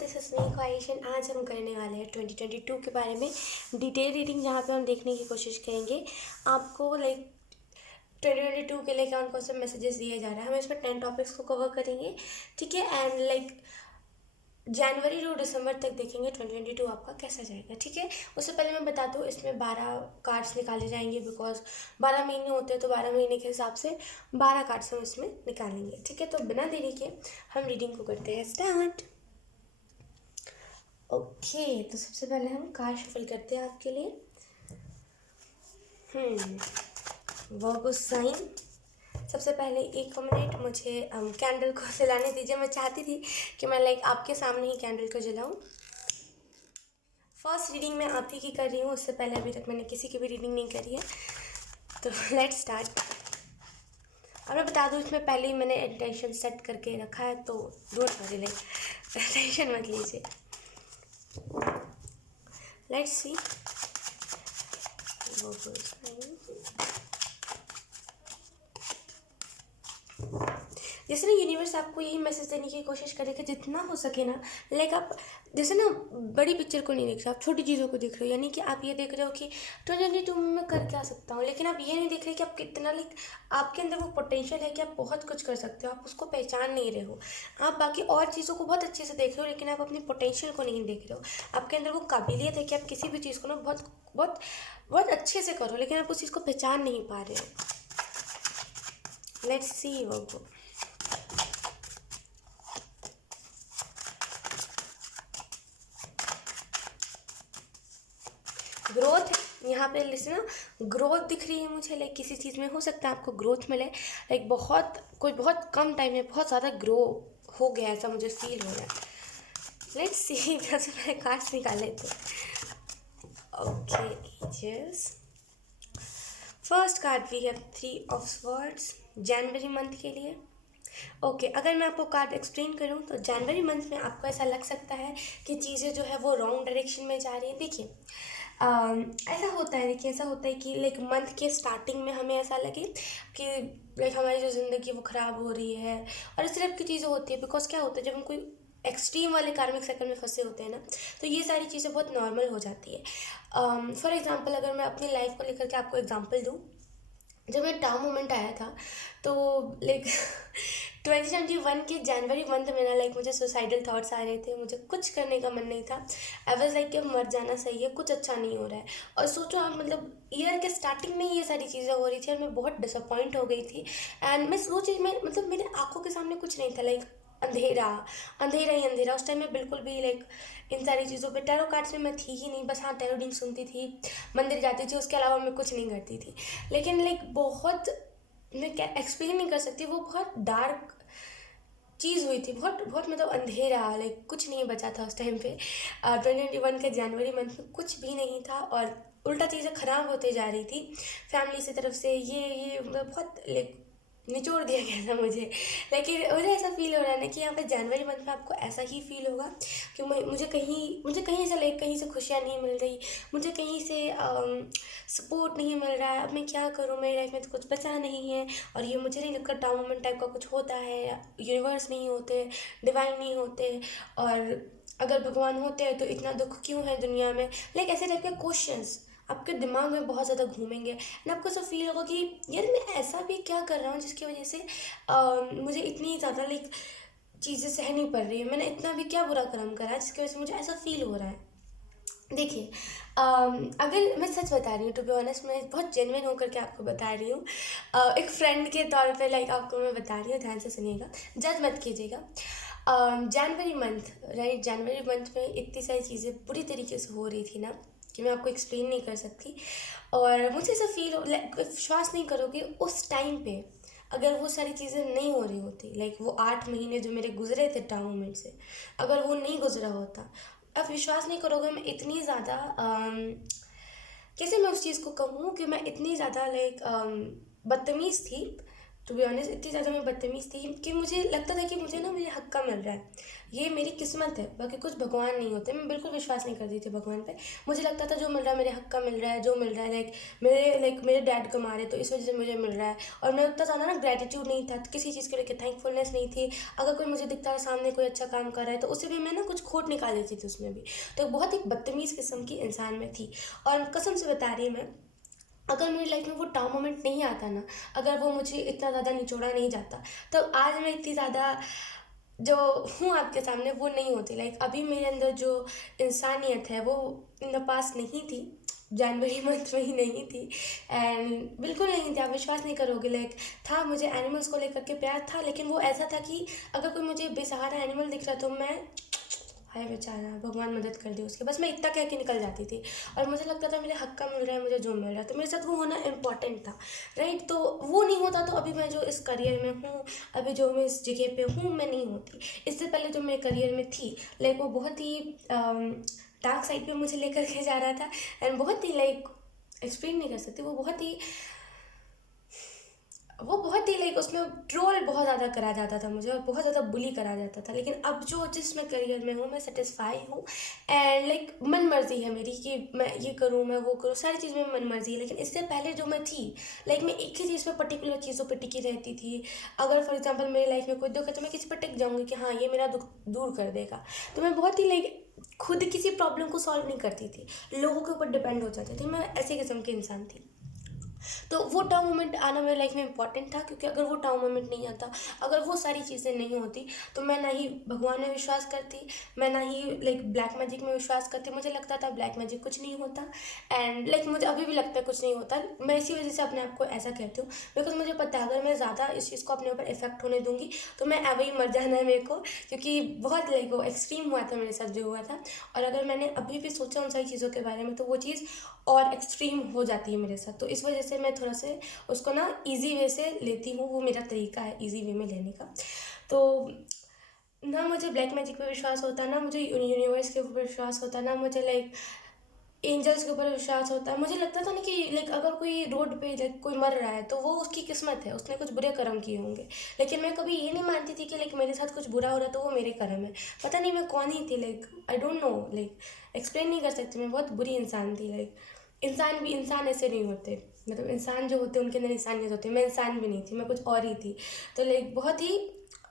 This is me ख्वाहिश and आज हम करने वाले हैं 2022 के बारे में डिटेल रीडिंग, जहाँ पे हम देखने की कोशिश करेंगे आपको 2022 के लिए कौन कौन से मैसेजेस दिए जा रहे हैं। हम इसमें 10 टॉपिक्स को कवर करेंगे, ठीक है। एंड जनवरी टू दिसंबर तक देखेंगे 2022 आपका कैसा जाएगा, ठीक है। उससे पहले मैं बता दूँ, इसमें 12 कार्ड्स निकाले जाएंगे बिकॉज 12 महीने होते हैं, तो 12 महीने के हिसाब से 12 कार्ड्स हम इसमें निकालेंगे, ठीक है। तो बिना देरी के हम रीडिंग को करते हैं स्टार्ट। ओके, तो सबसे पहले हम कार्ड शफल करते हैं आपके लिए। वर्गो साइन। सबसे पहले एक मिनट मुझे कैंडल को जलाने दीजिए। मैं चाहती थी कि मैं आपके सामने ही कैंडल को जलाऊं। फर्स्ट रीडिंग मैं आप ही की कर रही हूँ, उससे पहले अभी तक मैंने किसी की भी रीडिंग नहीं करी है, तो लेट्स स्टार्ट। अब मैं बता दूँ, इसमें पहले ही मैंने इंटेंशन सेट करके रखा है, तो डोंट वरी, टेंशन मत लीजिए। Let's see. जैसे ना यूनिवर्स आपको यही मैसेज देने की कोशिश करेगा जितना हो सके ना, आप जैसे ना बड़ी पिक्चर को नहीं देख रहे, आप छोटी चीज़ों को देख रहे हो। यानी कि आप ये देख रहे हो कि 2022 में मैं कर क्या सकता हूँ, लेकिन आप ये नहीं देख रहे कि आप कितना आपके अंदर वो पोटेंशियल है कि आप बहुत कुछ कर सकते हो। आप उसको पहचान नहीं रहे हो। आप बाकी और चीज़ों को बहुत अच्छे से देख रहे हो, लेकिन आप अपनी पोटेंशियल को नहीं देख रहे हो। आपके अंदर वो काबिलियत है कि आप किसी भी चीज़ को ना बहुत बहुत बहुत अच्छे से करो, लेकिन आप उस चीज़ को पहचान नहीं पा रहे हो। लेट्स सी वो ग्रोथ है यहाँ पे। लिसना, ग्रोथ दिख रही है मुझे। किसी चीज़ में हो सकता है आपको ग्रोथ मिले। बहुत कम टाइम में बहुत ज़्यादा ग्रो हो गया, ऐसा मुझे फील हो रहा है। Let's see. सबसे पहले कार्ड्स निकाले थे। Okay ages. First card we have 3 of swords जनवरी मंथ के लिए। ओके, अगर मैं आपको कार्ड एक्सप्लेन करूं तो जनवरी मंथ में आपको ऐसा लग सकता है कि चीज़ें जो है वो रॉन्ग डायरेक्शन में जा रही है। देखिए, ऐसा होता है, ऐसा होता है कि मंथ के स्टार्टिंग में हमें ऐसा लगे कि हमारी जो ज़िंदगी वो ख़राब हो रही है, और इस तरह की चीज़ें होती है। बिकॉज क्या होता है, जब हम कोई एक्सट्रीम वाले कार्मिक साइकिल में फंसे होते हैं ना, तो ये सारी चीज़ें बहुत नॉर्मल हो जाती है। फॉर एग्जांपल, अगर मैं अपनी लाइफ को लेकर के आपको एग्जांपल दूँ, जब मैं टाउ मोमेंट आया था तो 2021 के जनवरी मंथ में ना मुझे सुसाइडल थॉट्स आ रहे थे। मुझे कुछ करने का मन नहीं था। आई वाज कि मर जाना सही है, कुछ अच्छा नहीं हो रहा है। और सोचो आप, ईयर के स्टार्टिंग में ये सारी चीज़ें हो रही थी और मैं बहुत डिसअपॉइंट हो गई थी। एंड मैं सोच रही, मैं मेरे आंखों के सामने कुछ नहीं था। अंधेरा अंधेरा ही अंधेरा। उस टाइम में बिल्कुल भी इन सारी चीज़ों पे, टैरो कार्ड्स में मैं थी ही नहीं। बस हाँ, टैरो रीडिंग सुनती थी, मंदिर जाती थी, उसके अलावा मैं कुछ नहीं करती थी। लेकिन बहुत, मैं क्या एक्सप्लेन नहीं कर सकती, वो बहुत डार्क चीज़ हुई थी। बहुत बहुत अंधेरा, कुछ नहीं बचा था उस टाइम पे। 2021 के जनवरी मंथ में कुछ भी नहीं था और उल्टा चीज़ें ख़राब होते जा रही थी फैमिली से तरफ से। ये बहुत निचोड़ दिया गया था मुझे। लेकिन मुझे ऐसा फील हो रहा है ना कि यहाँ पे जनवरी मंथ में आपको ऐसा ही फील होगा कि मुझे कहीं से कहीं से खुशियाँ नहीं मिल रही, मुझे कहीं से सपोर्ट नहीं मिल रहा है। अब मैं क्या करूँ, मेरी लाइफ में तो कुछ बचा नहीं है। और ये मुझे नहीं लगता टाउ मोमेंट टाइप का कुछ होता है। यूनिवर्स नहीं होते, डिवाइन नहीं होते, और अगर भगवान होते हैं तो इतना दुख क्यों है दुनिया में। ऐसे टाइप के क्वेश्चंस आपके दिमाग में बहुत ज़्यादा घूमेंगे। एंड आपको ऐसा फील होगा कि यार मैं ऐसा भी क्या कर रहा हूँ जिसकी वजह से मुझे इतनी ज़्यादा चीज़ें सहनी पड़ रही है। मैंने इतना भी क्या बुरा कर्म करा है जिसकी वजह से मुझे ऐसा फील हो रहा है। देखिए, अगर मैं सच बता रही हूँ, टू बी ऑनेस्ट, मैं बहुत जेन्युइन होकर के आपको बता रही हूँ। एक फ्रेंड के तौर पे आपको मैं बता रही हूँ, ध्यान से सुनिएगा, जज मत कीजिएगा। जनवरी मंथ, राइट, जनवरी मंथ में इतनी सारी चीज़ें बुरी तरीके से हो रही थी ना कि मैं आपको एक्सप्लेन नहीं कर सकती। और मुझे ऐसा फील हो, विश्वास नहीं करोगे, उस टाइम पे अगर वो सारी चीज़ें नहीं हो रही होती, वो 8 महीने जो मेरे गुजरे थे टाउ मोमेंट से, अगर वो नहीं गुजरा होता, आप विश्वास नहीं करोगे मैं इतनी ज़्यादा कैसे मैं उस चीज़ को कहूँ कि मैं इतनी ज़्यादा बदतमीज़ थी टू बी ऑनेस्ट इतनी ज़्यादा मैं बदतमीज़ थी कि मुझे लगता था कि मुझे ना मेरे हक का मिल रहा है, ये मेरी किस्मत है, बाकी कुछ भगवान नहीं होते। मैं बिल्कुल विश्वास नहीं करती थी भगवान पे। मुझे लगता था जो मिल रहा है मेरे हक का मिल रहा है, जो मिल रहा है मेरे डैड कमा रहे तो इस वजह से मुझे मिल रहा है। और मैं उतना ज़्यादा ना ग्रेटिट्यूड नहीं था, किसी चीज़ को लेकर थैंकफुलनेस नहीं थी। अगर कोई मुझे दिखता है सामने कोई अच्छा काम कर रहा है तो उससे भी मैं ना कुछ खोट निकाल देती थी उसमें भी। तो बहुत ही बदतमीज़ किस्म की इंसान में थी। और कसम से बता रही मैं, अगर मेरी लाइफ में वो टाउ मोमेंट नहीं आता ना, अगर वो मुझे इतना ज़्यादा निचोड़ा नहीं जाता, तो आज मैं इतनी ज़्यादा जो हूँ आपके सामने वो नहीं होती। अभी मेरे अंदर जो इंसानियत है वो इन द पास्ट नहीं थी, जनवरी मंथ में ही नहीं थी। एंड बिल्कुल नहीं थी, आप विश्वास नहीं करोगे। था मुझे एनिमल्स को लेकर के प्यार था, लेकिन वो ऐसा था कि अगर कोई मुझे बेसहारा एनिमल दिख रहा तो मैं, हाय बेचारा भगवान मदद कर दे उसके, बस मैं इतना कह के निकल जाती थी। और मुझे लगता था मेरे हक का मिल रहा है, मुझे जो मिल रहा है, तो मेरे साथ वो होना इम्पॉर्टेंट था, राइट। तो वो नहीं होता तो अभी मैं जो इस करियर में हूँ, अभी जो मैं इस जगह पे हूँ, मैं नहीं होती। इससे पहले जो मैं करियर में थी, वो बहुत ही डार्क साइड पे मुझे लेकर के जा रहा था। एंड बहुत ही एक्सप्लेन नहीं कर सकती, वो बहुत ही उसमें ट्रोल बहुत ज़्यादा करा जाता था मुझे, और बहुत ज़्यादा बुली करा जाता था। लेकिन अब जो जिस मैं करियर में हूँ मैं सेटिस्फाई हूँ। एंड मन मर्जी है मेरी कि मैं ये करूँ, मैं वो करूँ, सारी चीज़ में मन मर्जी है। लेकिन इससे पहले जो मैं थी, मैं एक ही चीज़ पे पर्टिकुलर चीज़ों पे टिकी रहती थी। अगर फॉर एग्जाम्पल मेरी लाइफ में कोई दुख है तो मैं किसी पर टिक जाऊँगी कि हाँ ये मेरा दुख दूर कर देगा। तो मैं बहुत ही खुद किसी प्रॉब्लम को सॉल्व नहीं करती थी, लोगों के ऊपर डिपेंड हो जाती थी। मैं ऐसी किस्म की इंसान थी। तो वो टाउ मोमेंट आना मेरे लाइफ में इंपॉर्टेंट था, क्योंकि अगर वो टाउ मोमेंट नहीं आता, अगर वो सारी चीज़ें नहीं होती, तो मैं ना ही भगवान में विश्वास करती, मैं ना ही ब्लैक मैजिक में विश्वास करती। मुझे लगता था ब्लैक मैजिक कुछ नहीं होता। एंड मुझे अभी भी लगता है कुछ नहीं होता। मैं इसी वजह से अपने आप को ऐसा कहती हूँ, बिकॉज मुझे पता है अगर मैं ज़्यादा इस चीज़ को अपने ऊपर इफेक्ट होने दूंगी तो मैं अभी मर जाना है मेरे को, क्योंकि बहुत वो एक्सट्रीम हुआ था मेरे साथ जो हुआ था। और अगर मैंने अभी भी सोचा उन सारी चीज़ों के बारे में तो वो चीज़ और एक्सट्रीम हो जाती है मेरे साथ। तो इस वजह से मैं थोड़ा से उसको ना ईजी वे से लेती हूँ, वो मेरा तरीका है ईजी वे में लेने का। तो ना मुझे ब्लैक मैजिक पे विश्वास होता, ना मुझे यूनिवर्स के ऊपर विश्वास होता, ना मुझे एंजल्स के ऊपर विश्वास होता है। मुझे लगता था ना कि अगर कोई रोड पे कोई मर रहा है तो वो उसकी किस्मत है, उसने कुछ बुरे कर्म किए होंगे। लेकिन मैं कभी ये नहीं मानती थी कि मेरे साथ कुछ बुरा हो रहा है तो वो मेरे कर्म है। पता नहीं मैं कौन ही थी, आई डोंट नो, एक्सप्लेन नहीं कर सकती। मैं बहुत बुरी इंसान थी। इंसान भी इंसान ऐसे नहीं होते, मतलब इंसान जो होते हैं उनके अंदर इंसानियत होती है। मैं इंसान भी नहीं थी, मैं कुछ और ही थी। तो बहुत ही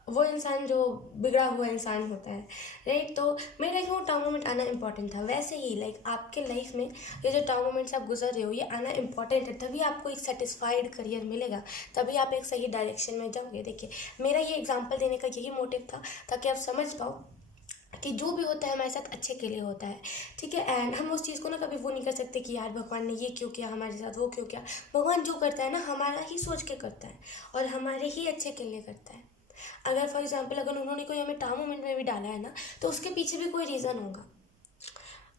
वो इंसान जो बिगड़ा हुआ इंसान होता है, राइट। तो मेरे लाइफ में वो टाउ मोमेंट आना इंपॉर्टेंट था। वैसे ही आपके लाइफ में ये जो टाउ मोमेंट्स आप गुजर रहे हो ये आना इंपॉर्टेंट है, तभी आपको एक सेटिस्फाइड करियर मिलेगा, तभी आप एक सही डायरेक्शन में जाओगे। देखिए मेरा ये एग्जाम्पल देने का यही मोटिव था, ताकि आप समझ पाओ कि जो भी होता है हमारे साथ अच्छे के लिए होता है, ठीक है। एंड हम उस चीज़ को ना कभी वो नहीं कर सकते कि यार भगवान ने ये क्यों किया हमारे साथ, वो क्यों किया। भगवान जो करता है ना हमारा ही सोच के करता है, और हमारे ही अच्छे के लिए करता है। अगर फॉर एग्जाम्पल अगर उन्होंने कोई हमें टाउ मोमेंट में भी डाला है ना, तो उसके पीछे भी कोई रीज़न होगा।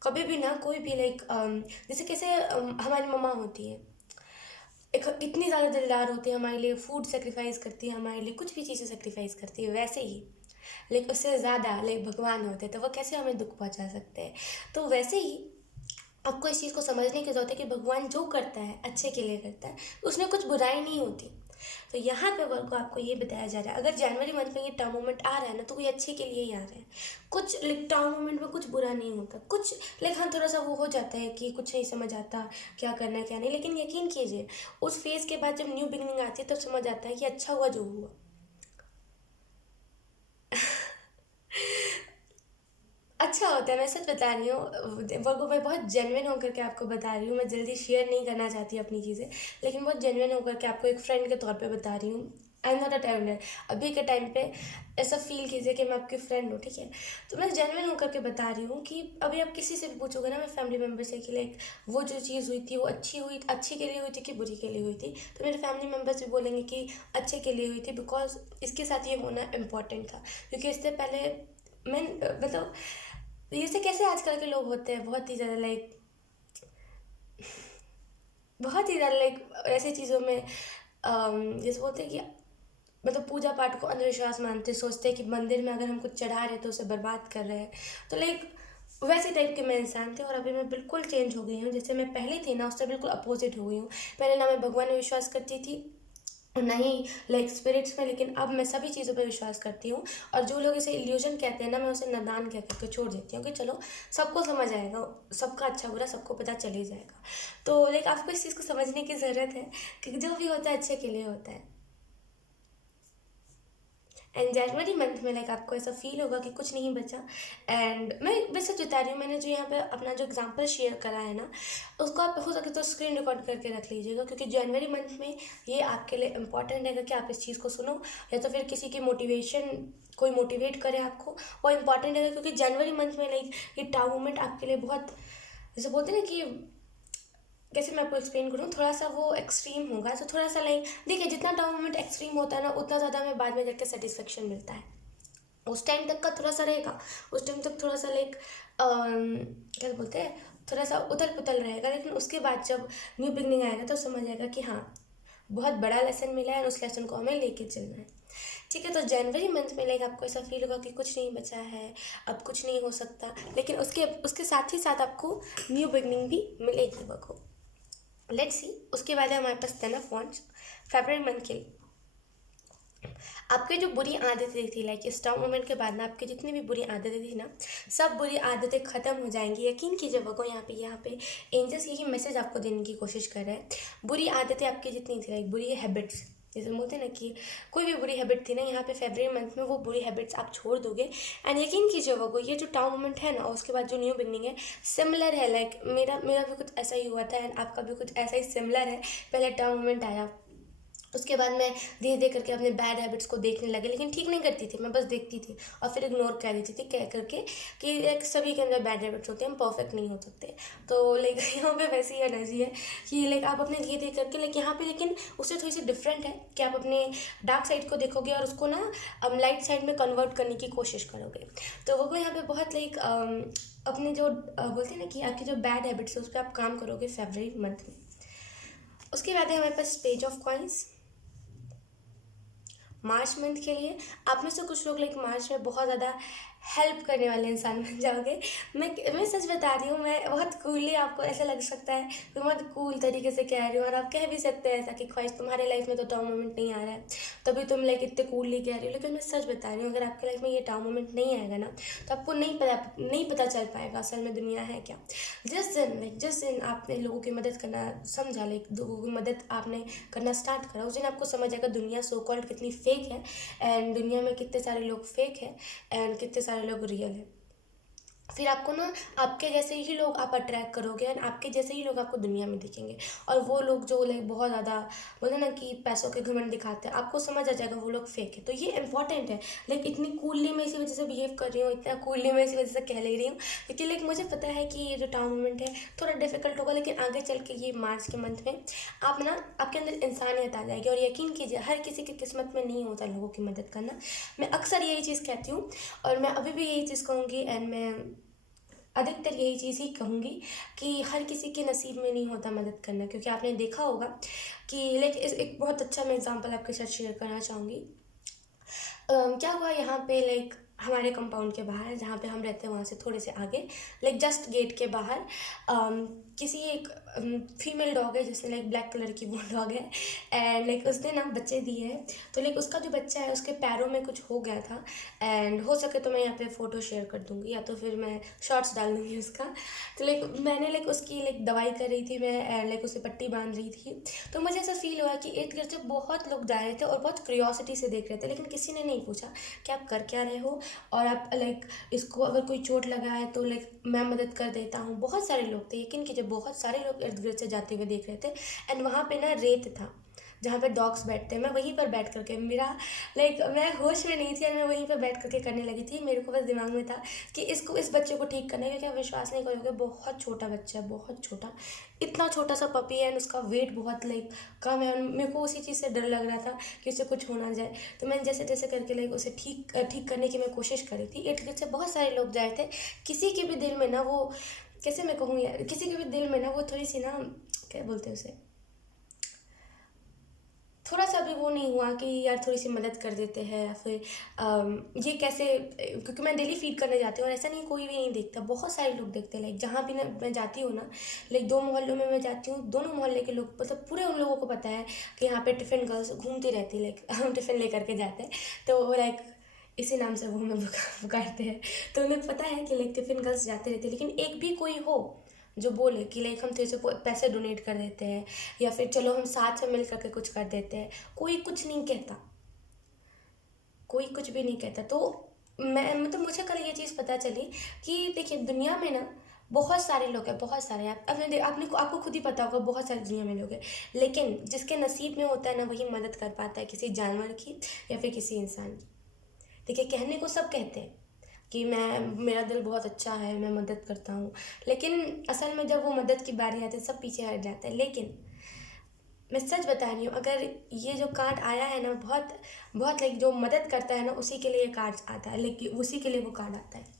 कभी भी ना कोई भी जैसे कैसे हमारी मम्मा होती है, एक इतनी ज़्यादा दिलदार होती है, हमारे लिए फूड सेक्रीफाइस करती है, हमारे लिए कुछ भी चीज़ें सेक्रीफाइस करती है। वैसे ही उससे ज़्यादा भगवान होते हैं, तो वो कैसे हमें दुख पहुंचा सकते हैं। तो वैसे ही आपको इस चीज़ को समझने की ज़रूरत है कि भगवान जो करता है अच्छे के लिए करता है, उसमें कुछ बुराई नहीं होती। तो यहाँ पे वर्क को आपको ये बताया जा रहा है, अगर जनवरी मंथ में ये टर्म मोमेंट आ रहा है ना तो कोई अच्छे के लिए ही आ रहा है। कुछ टर्म मोमेंट में कुछ बुरा नहीं होता, कुछ हाँ थोड़ा सा वो हो जाता है कि कुछ नहीं समझ आता क्या करना है क्या नहीं। लेकिन यकीन कीजिए उस फेज़ के बाद जब न्यू बिगनिंग आती है तब समझ आता है कि अच्छा हुआ जो हुआ। अच्छा होता है, मैं सच बता रही हूँ। वो मैं बहुत जेन्युइन होकर के आपको बता रही हूँ, मैं जल्दी शेयर नहीं करना चाहती अपनी चीज़ें, लेकिन बहुत जेन्युइन होकर के आपको एक फ्रेंड के तौर पे बता रही हूँ। I am not a terror. अभी के टाइम पे ऐसा फील कीजिए कि मैं आपकी फ्रेंड हूँ, ठीक है। तो मैं जेन्युइन होकर के बता रही हूँ कि अभी आप किसी से भी पूछोगे ना, मैं फैमिली मेम्बर से कि वो जो चीज़ हुई थी वो अच्छी के लिए हुई थी कि बुरी के लिए हुई थी, तो मेरे फैमिली मेम्बर्स भी बोलेंगे कि अच्छे के लिए हुई थी, बिकॉज इसके साथ ये होना इम्पॉर्टेंट था। क्योंकि इससे पहले मैं मतलब जैसे कैसे आजकल के लोग होते हैं, बहुत ही ज़्यादा बहुत ही ज़्यादा ऐसी चीज़ों में जैसे बोलते हैं कि मतलब पूजा पाठ को अंधविश्वास मानते, सोचते हैं कि मंदिर में अगर हम कुछ चढ़ा रहे तो उसे बर्बाद कर रहे हैं। तो वैसे टाइप के मैं इंसान थे, और अभी मैं बिल्कुल चेंज हो गई हूँ। जैसे मैं पहले थी ना उससे बिल्कुल अपोजिट हो गई हूँ। पहले ना मैं भगवान में विश्वास करती थी, और ना ही लाइक स्पिरिट्स में, लेकिन अब मैं सभी चीज़ों पे विश्वास करती हूँ। और जो लोग इसे इल्यूजन कहते हैं ना, मैं उसे नादान कह करके छोड़ देती हूँ कि चलो सबको समझ आएगा, सबका अच्छा बुरा सबको पता चल ही जाएगा। तो लाइक आपको इस चीज़ को समझने की ज़रूरत है कि जो भी होता है अच्छे के लिए होता है। एंड जनवरी मंथ में लाइक आपको ऐसा फील होगा कि कुछ नहीं बचा। एंड मैं वैसे बता रही हूँ, मैंने जो यहाँ पे अपना जो एग्जांपल शेयर करा है ना, उसको आप हो सके तो स्क्रीन रिकॉर्ड करके रख लीजिएगा, क्योंकि जनवरी मंथ में ये आपके लिए इंपॉर्टेंट रहेगा कि आप इस चीज़ को सुनो, या तो फिर किसी की मोटिवेशन, कोई मोटिवेट करे आपको, वो इंपॉर्टेंट रहेगा। क्योंकि जनवरी मंथ में लाइक ये टाउ मोमेंट आपके लिए बहुत, जैसे बोलते हैं ना कि, कैसे मैं आपको एक्सप्लेन करूँ, थोड़ा सा वो एक्सट्रीम होगा। तो थोड़ा सा लाइक देखिए, जितना डाउन मोमेंट एक्सट्रीम होता है ना, उतना ज़्यादा हमें बाद में जाके सेटिस्फेक्शन मिलता है। उस टाइम तक का थोड़ा सा रहेगा, उस टाइम तक थोड़ा सा लाइक क्या बोलते हैं, थोड़ा सा उथल पुथल रहेगा, लेकिन उसके बाद जब न्यू बिगनिंग आएगा तो समझ आएगा कि हाँ, बहुत बड़ा लेसन मिला है और उस लेसन को हमें लेके चलना है। ठीक है, तो जनवरी मंथ में लाइक आपको ऐसा फील होगा कि कुछ नहीं बचा है, अब कुछ नहीं हो सकता, लेकिन उसके उसके साथ ही साथ आपको न्यू बिगनिंग भी मिलेगी। वो लेट्स सी। उसके बाद है हमारे पास 10 ऑफ वॉन्ड्स फरवरी मंथ के लिए। आपकी जो बुरी आदतें थी, लाइक इस टाउन मोमेंट के बाद ना, आपकी जितनी भी बुरी आदतें थी ना, सब बुरी आदतें ख़त्म हो जाएंगी। यकीन कीजिए बको, यहाँ पे एंजल्स यही मैसेज आपको देने की कोशिश कर रहे हैं। बुरी आदतें आपकी जितनी थी, लाइक बुरी हैबिट्स, जैसे बोलते हैं ना कि कोई भी बुरी हैबिट थी ना, यहाँ पे फरवरी मंथ में वो बुरी हैबिट्स आप छोड़ दोगे। एंड यकीन कीजिए बको, ये जो टाउन मोमेंट है ना, उसके बाद जो न्यू बिगनिंग है, सिमिलर है। लाइक मेरा मेरा भी कुछ ऐसा ही हुआ था, एंड आपका भी कुछ ऐसा ही सिमिलर है। पहले टाउन मोमेंट आया, उसके बाद मैं धीरे धीरे करके अपने बैड हैबिट्स को देखने लगी, लेकिन ठीक नहीं करती थी, मैं बस देखती थी और फिर इग्नोर कर देती थी, कह करके कि लाइक सभी के अंदर बैड हैबिट्स होते हैं, हम परफेक्ट नहीं हो सकते। तो लाइक यहाँ पे वैसी एनर्जी है कि लाइक आप अपने धीरे धीरे करके लाइक यहाँ पे, लेकिन उससे थोड़ी सी डिफरेंट है कि आप अपने डार्क साइड को देखोगे और उसको ना लाइट साइड में कन्वर्ट करने की कोशिश करोगे। तो वो यहाँ पे बहुत लाइक अपने जो बोलते हैं ना कि आपकी जो बैड हैबिट्स है उस पर आप काम करोगे फरवरी मंथ में। उसके बाद है हमारे पास page of coins March month के लिए। आप में से कुछ लोग लाइक मार्च में बहुत ज़्यादा हेल्प करने वाले इंसान बन जाओगे। मैं सच बता रही हूँ, मैं बहुत कूलली, आपको ऐसा लग सकता है कि बहुत कूल तरीके से कह रही हूँ, और आप कह भी सकते हैं ऐसा कि ख्वाहिश तुम्हारे लाइफ में तो टाउ मोमेंट नहीं आ रहा है, तभी तुम लाइक इतने कूलली कह रही हो। लेकिन मैं सच बता रही हूँ, अगर आपके लाइफ में ये टाउ मोमेंट नहीं आएगा ना, तो आपको नहीं पता चल पाएगा असल में दुनिया है क्या। जिस दिन आपने लोगों की मदद करना समझा, लाइक लोगों की मदद आपने करना स्टार्ट करा, उस दिन आपको समझ आएगा दुनिया सो कॉल्ड कितनी फेक है, एंड दुनिया में कितने सारे लोग फेक हैं एंड कितने सारे लोग रियल हैं। फिर आपको ना आपके जैसे ही लोग आप अट्रैक्ट करोगे, एंड आपके जैसे ही लोग आपको दुनिया में दिखेंगे। और वो लोग जो लाइक बहुत ज़्यादा बोलते ना कि पैसों के घमंड दिखाते हैं, आपको समझ आ जाएगा वो लोग फेक है। तो ये इंपॉर्टेंट है। लाइक इतनी कूलली मैं इसी वजह से बिहेव कर रही हूँ, इतना कूलली मैं इसी वजह से कह ले रही हूँ, क्योंकि लाइक मुझे पता है कि ये जो टाउन मोमेंट है थोड़ा डिफिकल्ट होगा, लेकिन आगे चल के ये मार्च के मंथ में आप ना आपके अंदर इंसानियत आ जाएगी। और यकीन कीजिए, हर किसी की किस्मत में नहीं होता लोगों की मदद करना। मैं अक्सर यही चीज़ कहती हूँ, और मैं अभी भी यही चीज़ कहूँगी, एंड मैं अधिकतर यही चीज़ ही कहूँगी कि हर किसी के नसीब में नहीं होता मदद करना। क्योंकि आपने देखा होगा कि लाइक एक बहुत अच्छा मैं एग्जांपल आपके साथ शेयर करना चाहूँगी। क्या हुआ यहाँ पे, लाइक हमारे कंपाउंड के बाहर जहाँ पे हम रहते हैं, वहाँ से थोड़े से आगे, लाइक जस्ट गेट के बाहर किसी एक फीमेल डॉग है, जिसने लाइक ब्लैक कलर की वो डॉग है, एंड लाइक उसने ना बच्चे दिए हैं। तो लाइक उसका जो बच्चा है उसके पैरों में कुछ हो गया था, एंड हो सके तो मैं यहाँ पे फ़ोटो शेयर कर दूँगी, या तो फिर मैं शॉर्ट्स डाल दूँगी उसका। तो लाइक मैंने लाइक उसकी लाइक दवाई कर रही थी मैं, एंड लाइक उसे पट्टी बांध रही थी। तो मुझे ऐसा फील हुआ कि इर्द गिर्द से बहुत लोग जा रहे थे और बहुत क्यूरियोसिटी से देख रहे थे, लेकिन किसी ने नहीं पूछा कि आप कर क्या रहे हो, और आप लाइक इसको अगर कोई चोट लगा है तो लाइक मैं मदद कर देता हूँ। बहुत सारे लोग थे, यकीन कीजिए बहुत सारे लोग इर्द गिर्द से जाते हुए देख रहे थे। एंड वहाँ पे ना रेत था जहाँ पे डॉग्स बैठते हैं, मैं वहीं पर बैठ करके मेरा लाइक मैं होश में नहीं थी, और मैं वहीं पर बैठ करके करने लगी थी। मेरे को बस दिमाग में था कि इस बच्चे को ठीक करना है, क्योंकि आप विश्वास नहीं करोगे, बहुत छोटा बच्चा है, बहुत छोटा, इतना छोटा सा पपी है, एंड उसका वेट बहुत लाइक कम है। मेरे को उसी चीज़ से डर लग रहा था कि उसे कुछ हो ना जाए। तो मैंने जैसे जैसे करके लाइक उसे ठीक करने की मैं कोशिश करी थी। इर्द गिर्द से बहुत सारे लोग जाए थे। किसी के भी दिल में ना वो, कैसे मैं कहूँ यार, किसी के भी दिल में ना वो थोड़ी सी ना, क्या बोलते हैं उसे, थोड़ा सा भी वो नहीं हुआ कि यार थोड़ी सी मदद कर देते हैं, या फिर ये कैसे, क्योंकि मैं डेली फीड करने जाती हूँ और ऐसा नहीं कोई भी नहीं देखता, बहुत सारे लोग देखते हैं। लाइक जहाँ भी ना मैं जाती हूँ ना, लाइक 2 मोहल्लों में मैं जाती हूँ, दोनों मोहल्ले के लोग मतलब पूरे उन लोगों को पता है कि यहाँ पे टिफ़िन गर्ल्स घूमती रहती है, लाइक हम टिफ़िन लेकर के जाते हैं तो वो लाइक इसी नाम से वो हमें पुकारते हैं। तो उन्हें पता है कि लाइक टिफ़िन गर्ल्स जाते रहते हैं, लेकिन एक भी कोई हो जो बोले कि लाइक हम तेरे से पैसे डोनेट कर देते हैं, या फिर चलो हम साथ में मिल करके कुछ कर देते हैं, कोई कुछ नहीं कहता, कोई कुछ भी नहीं कहता। तो मैं मतलब मुझे कल ये चीज़ पता चली कि देखिए दुनिया में ना बहुत सारे लोग हैं, बहुत सारे, आप आपको खुद ही पता होगा बहुत सारी दुनिया में लोग हैं, लेकिन जिसके नसीब में होता है ना वही मदद कर पाता है किसी जानवर की या फिर किसी इंसान की। देखिए कहने को सब कहते हैं कि मैं मेरा दिल बहुत अच्छा है, मैं मदद करता हूँ, लेकिन असल में जब वो मदद की बारी आती है सब पीछे हट जाता है। लेकिन मैं सच बता रही हूँ, अगर ये जो कार्ड आया है ना, बहुत बहुत लाइक जो मदद करता है ना उसी के लिए ये कार्ड आता है, लेकिन उसी के लिए वो कार्ड आता है।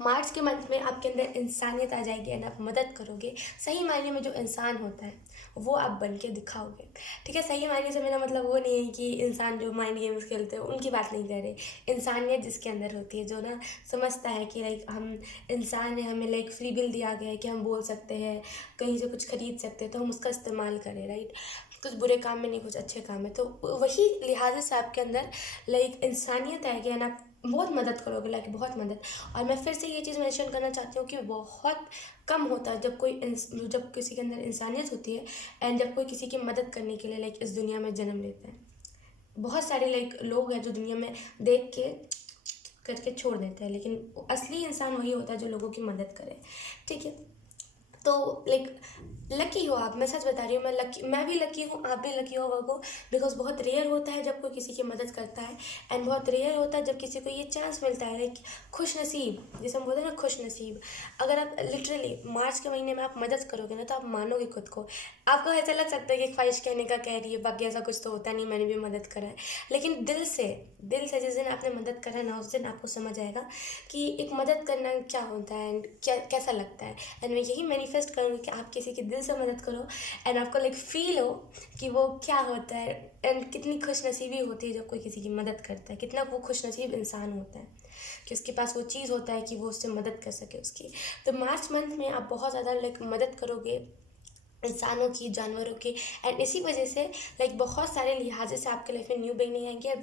मार्च के मंथ में आपके अंदर इंसानियत आ जाएगी एंड आप मदद करोगे, सही मायने में जो इंसान होता है वो आप बन के दिखाओगे। ठीक है, सही मायने से मेरा मतलब वो नहीं है कि इंसान जो माइंड गेम्स खेलते हैं उनकी बात नहीं कर रहे। इंसानियत जिसके अंदर होती है, जो ना समझता है कि लाइक हम इंसान है, हमें लाइक फ्री विल दिया गया है कि हम बोल सकते हैं, कहीं से कुछ खरीद सकते हैं, तो हम उसका इस्तेमाल करें, राइट। कुछ बुरे काम में नहीं, कुछ अच्छे काम में, तो वही लिहाज से आपके अंदर लाइक इंसानियत आएगी एंड आप बहुत मदद करोगे, लाइक बहुत मदद। और मैं फिर से ये चीज़ मेंशन करना चाहती हूँ कि बहुत कम होता है जब किसी के अंदर इंसानियत होती है एंड जब कोई किसी की मदद करने के लिए लाइक इस दुनिया में जन्म लेता है। बहुत सारे लाइक लोग हैं जो दुनिया में देख के करके छोड़ देते हैं, लेकिन असली इंसान वही होता है जो लोगों की मदद करे। ठीक है, तो लाइक लकी हो आप, मैं सच बता रही हूँ, मैं भी लकी हूँ, आप भी लकी हो वो, बिकॉज बहुत रेयर होता है जब कोई किसी की मदद करता है एंड बहुत रेयर होता है जब किसी को ये चांस मिलता है, लाइक खुश नसीब जैसे हम बोलते हैं ना, खुश नसीब। अगर आप लिटरली मार्च के महीने में आप मदद करोगे ना तो आप मानोगे खुद को। आपको ऐसा लग सकता है कि ख्वाहिश कहने का कह रही है, बाकी ऐसा कुछ तो होता नहीं, मैंने भी मदद करा है, लेकिन दिल से जिस दिन आपने मदद करा ना उस दिन आपको समझ आएगा कि एक मदद करना क्या होता है एंड क्या कैसा लगता है। एंड मैं यही मैनिफेस्ट करूँगी कि आप किसी की दिल से मदद करो एंड आपको लाइक फील हो कि वो क्या होता है एंड कितनी खुश नसीबी होती है जब कोई किसी की मदद करता है, कितना वो खुश नसीब इंसान होता है कि उसके पास वो चीज़ होता है कि वो उससे मदद कर सके उसकी। तो मार्च मंथ में आप बहुत ज़्यादा लाइक मदद करोगे इंसानों की, जानवरों की, एंड इसी वजह से लाइक बहुत सारे लिहाजे से आपके लाइफ में न्यू बिगनिंग आएंगे और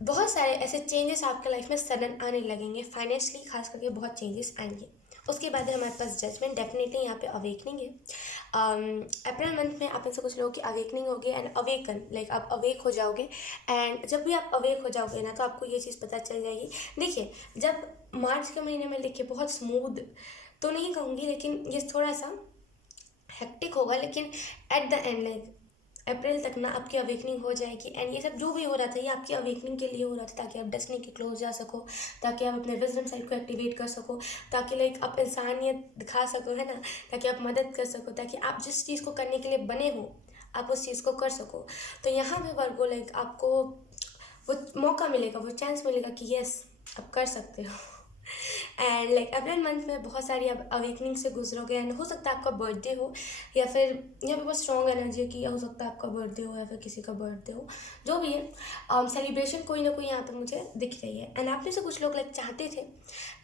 बहुत सारे ऐसे चेंजेस आपके लाइफ में सडन आने लगेंगे। फाइनेंशियली खास करके बहुत चेंजेस आएंगे। उसके बाद है हमारे पास जजमेंट, डेफिनेटली यहाँ पे अवेकनिंग है। अप्रैल मंथ में आप में से कुछ लोगों की अवेकनिंग होगी एंड अवेकन लाइक आप अवेक हो जाओगे। एंड जब भी आप अवेक हो जाओगे ना तो आपको ये चीज़ पता चल जाएगी। देखिए जब मार्च के महीने में देखिए बहुत स्मूथ तो नहीं कहूँगी, लेकिन ये थोड़ा सा हेक्टिक होगा, लेकिन एट द एंड लाइक अप्रैल तक ना आपकी अवेकनिंग हो जाएगी। एंड ये सब जो भी हो रहा था ये आपकी अवेकनिंग के लिए हो रहा था, ताकि आप डेस्टिनी के क्लोज जा सको, ताकि आप अपने विजडम साइड को एक्टिवेट कर सको, ताकि लाइक आप इंसानियत दिखा सको, है ना, ताकि आप मदद कर सको, ताकि आप जिस चीज़ को करने के लिए बने हो आप उस चीज़ को कर सको। तो यहाँ पे वर्गो लाइक आपको वो मौका मिलेगा, वो चांस मिलेगा कि यस आप कर सकते हो। एंड लाइक अप्रैल मंथ में बहुत सारी अवेकनिंग से गुजरोगे एंड हो सकता है आपका बर्थडे हो, या फिर यहाँ पे बहुत स्ट्रॉन्ग एनर्जी है कि हो सकता है आपका बर्थडे हो या फिर किसी का बर्थडे हो, जो भी है सेलिब्रेशन कोई ना कोई यहाँ पे मुझे दिख रही है। एंड आप में से कुछ लोग लाइक चाहते थे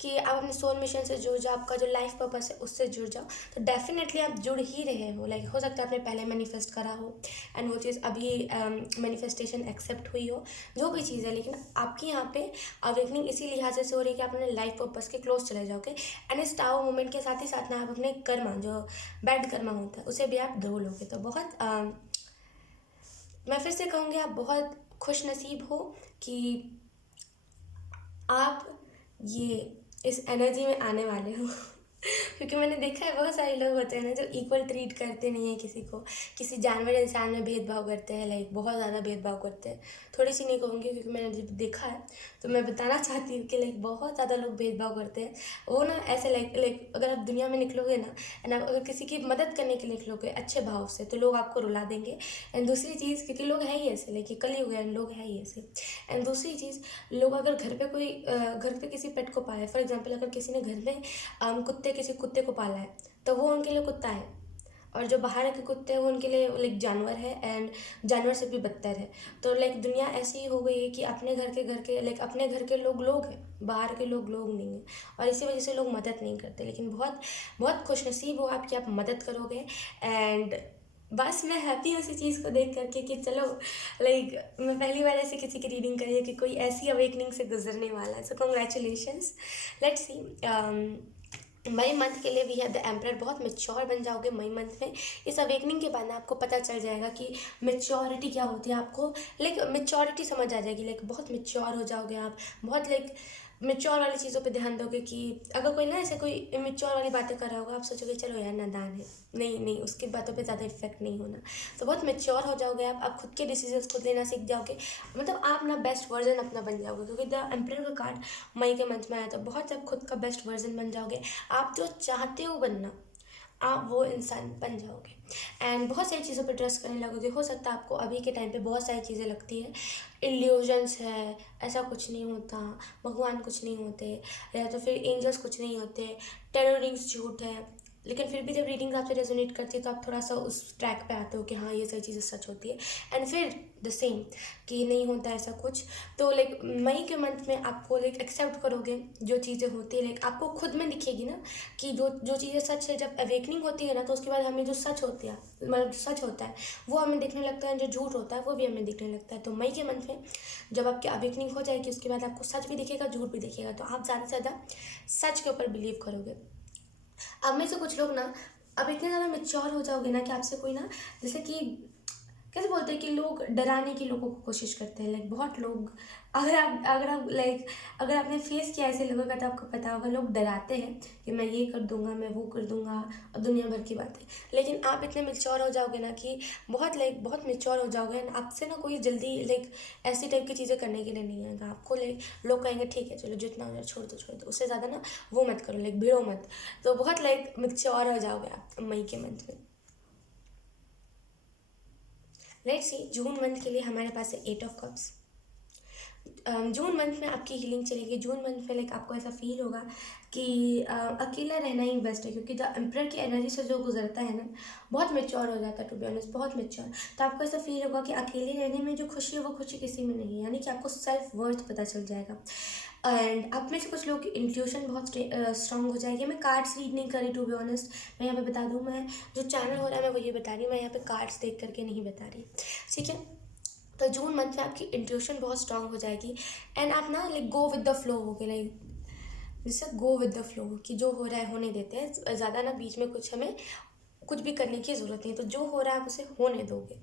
कि आप अपने सोल मिशन से जुड़ जाओ, आपका जो लाइफ पर्पस है उससे जुड़ जाओ, तो डेफिनेटली आप जुड़ ही रहे हो। लाइक हो सकता है आपने पहले मैनिफेस्ट करा हो एंड वो चीज़ अभी मैनिफेस्टेशन एक्सेप्ट हुई हो, जो भी चीज़ है, लेकिन आपकी यहाँ पे अवेकनिंग इसी लिहाज से हो रही है कि आप अपने लाइफ पर्पस के क्लोज चले जाओगे। एंड इस टावर मूवमेंट के साथ ही साथ ना आप अपने कर्मा, जो बैड कर्मा होता है, उसे भी आप धो लोगे। तो बहुत मैं फिर से कहूँगी आप बहुत खुश नसीब हो कि आप ये इस एनर्जी में आने वाले हो। क्योंकि मैंने देखा है बहुत सारे लोग होते हैं ना जो इक्वल ट्रीट करते नहीं है किसी को, किसी जानवर इंसान में भेदभाव करते हैं, लाइक बहुत ज़्यादा भेदभाव करते हैं। थोड़ी सी नहीं कहूँगी क्योंकि मैंने जब देखा है तो मैं बताना चाहती हूँ कि लाइक बहुत ज़्यादा लोग भेदभाव करते हैं। वो ना ऐसे लाइक अगर आप दुनिया में निकलोगे ना एंड आप अगर किसी की मदद करने के लिए निकलोगे अच्छे भाव से तो लोग आपको रुला देंगे। एंड दूसरी चीज़, क्योंकि लोग हैं ही ऐसे, लाइक कलयुग है, लोग हैं ही ऐसे। एंड दूसरी चीज़, लोग अगर घर पे किसी पेट को पाले, फॉर एग्जाम्पल अगर किसी ने घर में किसी कुत्ते को पाला है तो वो उनके लिए कुत्ता है, और जो बाहर के कुत्ते हैं वो उनके लिए लाइक जानवर है, एंड जानवर से भी बदतर है। तो लाइक दुनिया ऐसी ही हो गई है कि अपने घर के लाइक अपने घर के लोग लोग हैं, बाहर के लोग लोग नहीं हैं, और इसी वजह से लोग मदद नहीं करते। लेकिन बहुत बहुत खुशनसीब हो आप कि आप मदद करोगे। एंड बस मैं हैप्पी हूँ इसी चीज़ को देख करके कि चलो लाइक मैं पहली बार ऐसे किसी की रीडिंग करी है कि कोई ऐसी अवेकनिंग से गुजरने वाला है। So congratulations. लेट्स सी मई मंथ के लिए वी हैव द एम्परर। बहुत मेच्योर बन जाओगे मई मंथ में। इस अवेकनिंग के बाद ना आपको पता चल जाएगा कि मेच्योरिटी क्या होती है। आपको लाइक मेच्योरिटी समझ आ जाएगी, लाइक बहुत मेच्योर हो जाओगे आप, बहुत लाइक मेच्योर वाली चीज़ों पे ध्यान दोगे। कि अगर कोई ना ऐसे कोई इमेच्योर वाली बातें कर रहा होगा, आप सोचोगे चलो यार नादान है, नहीं नहीं, उसकी बातों पे ज़्यादा इफेक्ट नहीं होना। तो बहुत मेच्योर हो जाओगे आप खुद के डिसीजंस खुद लेना सीख जाओगे। मतलब आप ना बेस्ट वर्जन अपना बन जाओगे, क्योंकि द एम्परर का कार्ड मई के मंथ में आया। तो बहुत आप खुद का बेस्ट वर्जन बन जाओगे। आप जो चाहते हो बनना, आप वो इंसान बन जाओगे। एंड बहुत सारी चीज़ों पे ट्रस्ट करने लगोगे। हो सकता है आपको अभी के टाइम पे बहुत सारी चीज़ें लगती हैं इल्यूजन्स है, ऐसा कुछ नहीं होता, भगवान कुछ नहीं होते, या तो फिर एंजल्स कुछ नहीं होते, टेरर रिंग्स झूठ है। लेकिन फिर भी जब रीडिंग आपसे रेजोनेट करती है तो आप थोड़ा सा उस ट्रैक पे आते हो कि हाँ ये सारी चीज़ें सच होती है। एंड फिर द सेम कि नहीं होता ऐसा कुछ। तो लाइक मई के मंथ में आपको लाइक एक्सेप्ट करोगे जो चीज़ें होती है, लाइक आपको खुद में दिखेगी ना कि जो जो चीज़ें सच है। जब अवेकनिंग होती है ना, तो उसके बाद हमें जो सच होती है, मतलब सच होता है वो हमें दिखने लगता है, जो झूठ होता है वो भी हमें दिखने लगता है। तो मई के मंथ में जब आपकी अवेकनिंग हो जाएगी, उसके बाद आपको सच भी दिखेगा, झूठ भी दिखेगा। तो आप ज़्यादा से ज़्यादा सच के ऊपर बिलीव करोगे। अब में से कुछ लोग ना अब इतने ज़्यादा मेच्योर हो जाओगे ना कि आपसे कोई ना, जैसे कि कैसे बोलते हैं कि लोग डराने की लोगों को कोशिश करते हैं। लाइक बहुत लोग, अगर आप लाइक अगर आपने फेस किया ऐसे लोगों का तो आपको पता होगा, लोग डराते हैं कि मैं ये कर दूंगा, मैं वो कर दूंगा, और दुनिया भर की बातें। लेकिन आप इतने मेच्योर हो जाओगे ना कि बहुत मेच्योर हो जाओगे, एंड आपसे ना कोई जल्दी लाइक ऐसी टाइप की चीज़ें करने के लिए नहीं आएगा आपको। लाइक लोग कहेंगे ठीक है चलो जितना हो जाए छोड़ दो, उससे ज़्यादा ना वो मत करो, लाइक भिड़ो मत। तो बहुत लाइक मेच्योर हो जाओगे आप मई के मंथ में। लेट्स सी जून मंथ के लिए हमारे पास है 8 ऑफ कप्स। जून मंथ में आपकी हीलिंग चलेगी। जून मंथ में लाइक आपको ऐसा फील होगा कि अकेला रहना ही बेस्ट है, क्योंकि द एम्परर की एनर्जी से जो गुजरता है ना, बहुत मेच्योर हो जाता है, टू बी ऑनेस्ट बहुत मेच्योर। तो आपको ऐसा फील होगा कि अकेले रहने में जो खुशी है वो खुशी किसी में नहीं है, यानी कि आपको सेल्फ वर्थ पता चल जाएगा। एंड आप में से कुछ लोग की इंट्यूशन बहुत स्ट्रांग हो जाएगी। मैं कार्ड्स रीड नहीं कर रही, टू बी ऑनेस्ट। मैं यहाँ पे बता दूँ, मैं जो चैनल हो रहा है मैं वो ये बता रही हूँ, मैं यहाँ पे कार्ड्स देख करके नहीं बता रही, ठीक है। तो जून मंथ में आपकी इंट्यूशन बहुत स्ट्रांग हो जाएगी, एंड आप ना like go with the flow हो गए। लाइक जैसे गो विद द फ्लो कि जो हो रहा है होने देते हैं, ज़्यादा ना बीच में कुछ भी करने की ज़रूरत नहीं है। तो जो हो रहा है आप उसे होने दोगे।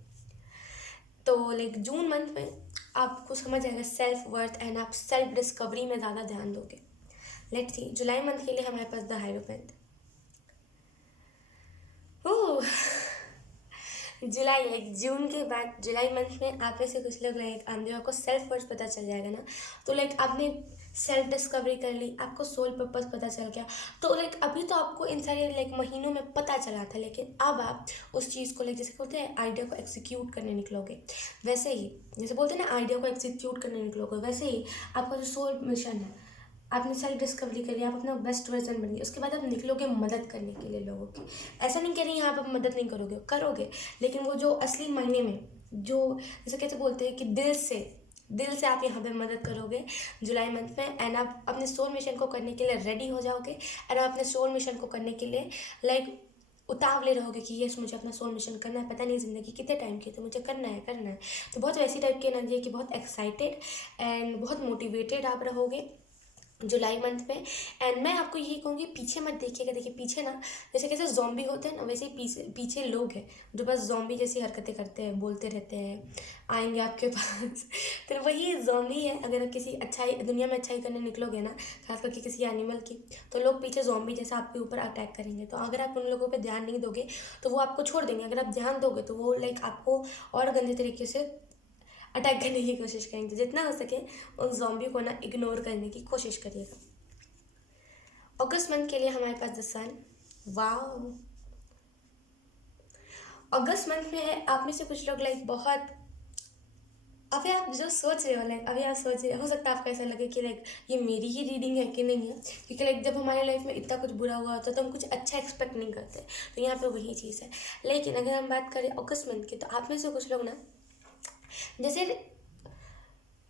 तो लाइक जून मंथ में आपको समझ आएगा सेल्फ वर्थ, एंड आप सेल्फ डिस्कवरी में ज़्यादा ध्यान दोगे। लेट्स सी जुलाई मंथ के लिए हमारे पास द हाइरोपेंट। ओह जुलाई लाइक जून के बाद जुलाई मंथ में आप में से कुछ लोग लाइक जो आपको सेल्फ वर्थ पता चल जाएगा ना, तो लाइक आपने सेल्फ डिस्कवरी कर ली, आपको सोल पर्पस पता चल गया। तो लाइक अभी तो आपको इन सारे लाइक महीनों में पता चला था, लेकिन अब आप उस चीज़ को लाइक जैसे बोलते हैं आइडिया को एक्सिक्यूट करने निकलोगे। वैसे ही जैसे बोलते हैं ना आइडिया को एक्सिक्यूट करने निकलोगे, वैसे ही आपका जो सोल मिशन है, आपने सेल्फ डिस्कवरी करी, आप अपना बेस्ट वर्जन बन गए। उसके बाद आप निकलोगे मदद करने के लिए लोगों की। ऐसा नहीं कह रही यहाँ पर मदद नहीं करोगे, लेकिन वो जो असली मायने में जो जैसे कैसे बोलते हैं कि दिल से आप यहाँ पे मदद करोगे जुलाई मंथ में। एंड आप अपने सोल मिशन को करने के लिए रेडी हो जाओगे, एंड आप अपने सोल मिशन को करने के लिए लाइक उतावले रहोगे कि यस मुझे अपना सोल मिशन करना है, पता नहीं ज़िंदगी कितने टाइम की, तो मुझे करना है। तो बहुत वैसी टाइप की एनर्जी है कि बहुत एक्साइटेड एंड बहुत मोटिवेटेड आप रहोगे जुलाई मंथ में। एंड मैं आपको यही कहूँगी पीछे मत देखिएगा। देखिए पीछे ना जैसे कैसे जॉम्बी होते हैं ना, वैसे ही पीछे लोग हैं जो बस जॉम्बी जैसी हरकतें करते हैं, बोलते रहते हैं, आएंगे आपके पास तो वही जॉम्बी है। अगर आप किसी दुनिया में अच्छाई करने निकलोगे ना, खास करके किसी एनिमल की, तो लोग पीछे जॉम्बी जैसा आपके ऊपर अटैक करेंगे। तो अगर आप उन लोगों पर ध्यान नहीं दोगे तो वो आपको छोड़ देंगे। अगर आप ध्यान दोगे तो वो लाइक आपको और गंदे तरीके से अटैक करने की कोशिश करेंगे। तो जितना हो सके उन जॉम्बी को ना इग्नोर करने की कोशिश करिएगा। अगस्त मंथ के लिए हमारे पास द सन। वाओ, अगस्त मंथ में आप में से कुछ लोग लाइक बहुत अभी आप जो सोच रहे हो, लाइक अभी आप सोच रहे हो सकता है आपको ऐसा लगे कि लाइक ये मेरी ही रीडिंग है कि नहीं है, क्योंकि लाइक जब हमारी लाइफ में इतना कुछ बुरा हुआ होता है तो हम कुछ अच्छा एक्सपेक्ट नहीं करते। तो यहाँ पे वही चीज़ है। लेकिन अगर हम बात करें अगस्त मंथ की, तो आप में से कुछ लोग ना, जैसे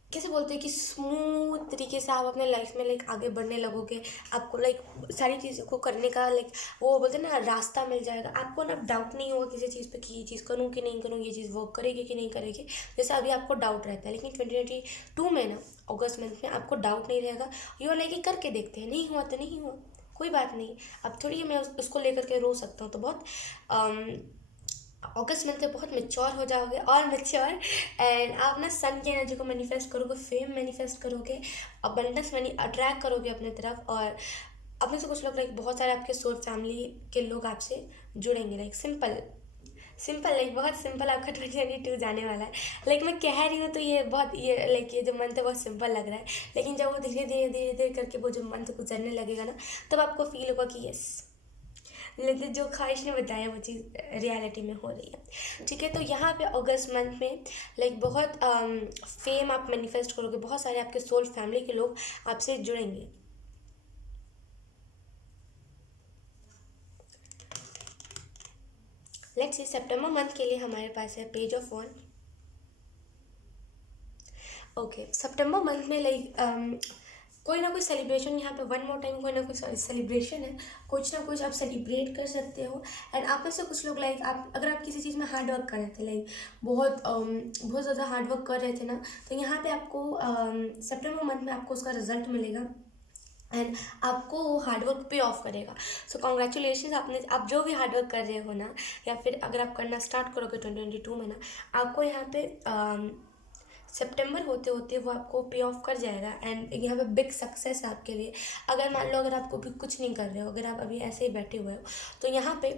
कैसे बोलते हैं कि स्मूथ तरीके से आप अपने लाइफ में लाइक आगे बढ़ने लगोगे। आपको लाइक सारी चीज़ों को करने का लाइक वो बोलते हैं ना रास्ता मिल जाएगा। आपको ना डाउट नहीं होगा किसी चीज़ पे कि ये चीज़ करूँ कि नहीं करूँ, ये चीज़ वर्क करेगी कि नहीं करेगी। जैसे अभी आपको डाउट रहता है, लेकिन 2022 में ना अगस्त मंथ में आपको डाउट नहीं रहेगा। यू आर लाइक करके देखते हैं, नहीं हुआ तो नहीं हुआ, कोई बात नहीं। अब थोड़ी मैं उसको लेकर के रो सकता हूँ। तो बहुत अगस्त मंथ में बहुत मेच्योर हो जाओगे और मेच्योर, एंड आप ना सन की एनर्जी को मैनिफेस्ट करोगे, फेम मैनिफेस्ट करोगे, अबंडेंस मनी अट्रैक्ट करोगे अपने तरफ। और अपने से कुछ लोग लाइक बहुत सारे आपके सोल फैमिली के लोग आपसे जुड़ेंगे। लाइक सिंपल सिंपल, लाइक बहुत सिंपल आपका 2022 जाने वाला है। लाइक मैं कह रही हूँ तो ये बहुत ये लाइक ये जो मंथ है बहुत सिंपल लग रहा है, लेकिन जब वो धीरे धीरे धीरे धीरे करके वो जो मंथ गुजरने लगेगा ना, तब आपको फील होगा कि यस, लेकिन जो ख्वाहिश ने बताया वो चीज़ रियलिटी में हो रही है। ठीक है, तो यहाँ पे अगस्त मंथ में लाइक बहुत फेम आप मैनिफेस्ट करोगे, बहुत सारे आपके सोल फैमिली के लोग आपसे जुड़ेंगे। लेट्स सी सितंबर मंथ के लिए हमारे पास है page of one. Okay, September month में लाइक कोई ना कोई सेलिब्रेशन, यहाँ पे वन मोर टाइम कोई ना कोई सेलिब्रेशन है, कुछ ना कुछ आप सेलिब्रेट कर सकते हो। एंड आप में से कुछ लोग लाइक आप अगर आप किसी चीज़ में हार्ड वर्क कर रहे थे, लाइक बहुत ज़्यादा हार्ड वर्क कर रहे थे ना, तो यहाँ पे आपको सितंबर मंथ में आपको उसका रिजल्ट मिलेगा एंड आपको वो हार्डवर्क पे ऑफ करेगा। सो कॉन्ग्रेचुलेशन, आप जो भी हार्डवर्क कर रहे हो ना, या फिर अगर आप करना स्टार्ट करोगे 2022 में ना, आपको यहाँ पे सितंबर होते होते वो आपको पे ऑफ कर जाएगा। एंड यहाँ पे बिग सक्सेस है आपके लिए। अगर मान लो अगर आपको भी कुछ नहीं कर रहे हो, अगर आप अभी ऐसे ही बैठे हुए हो, तो यहाँ पे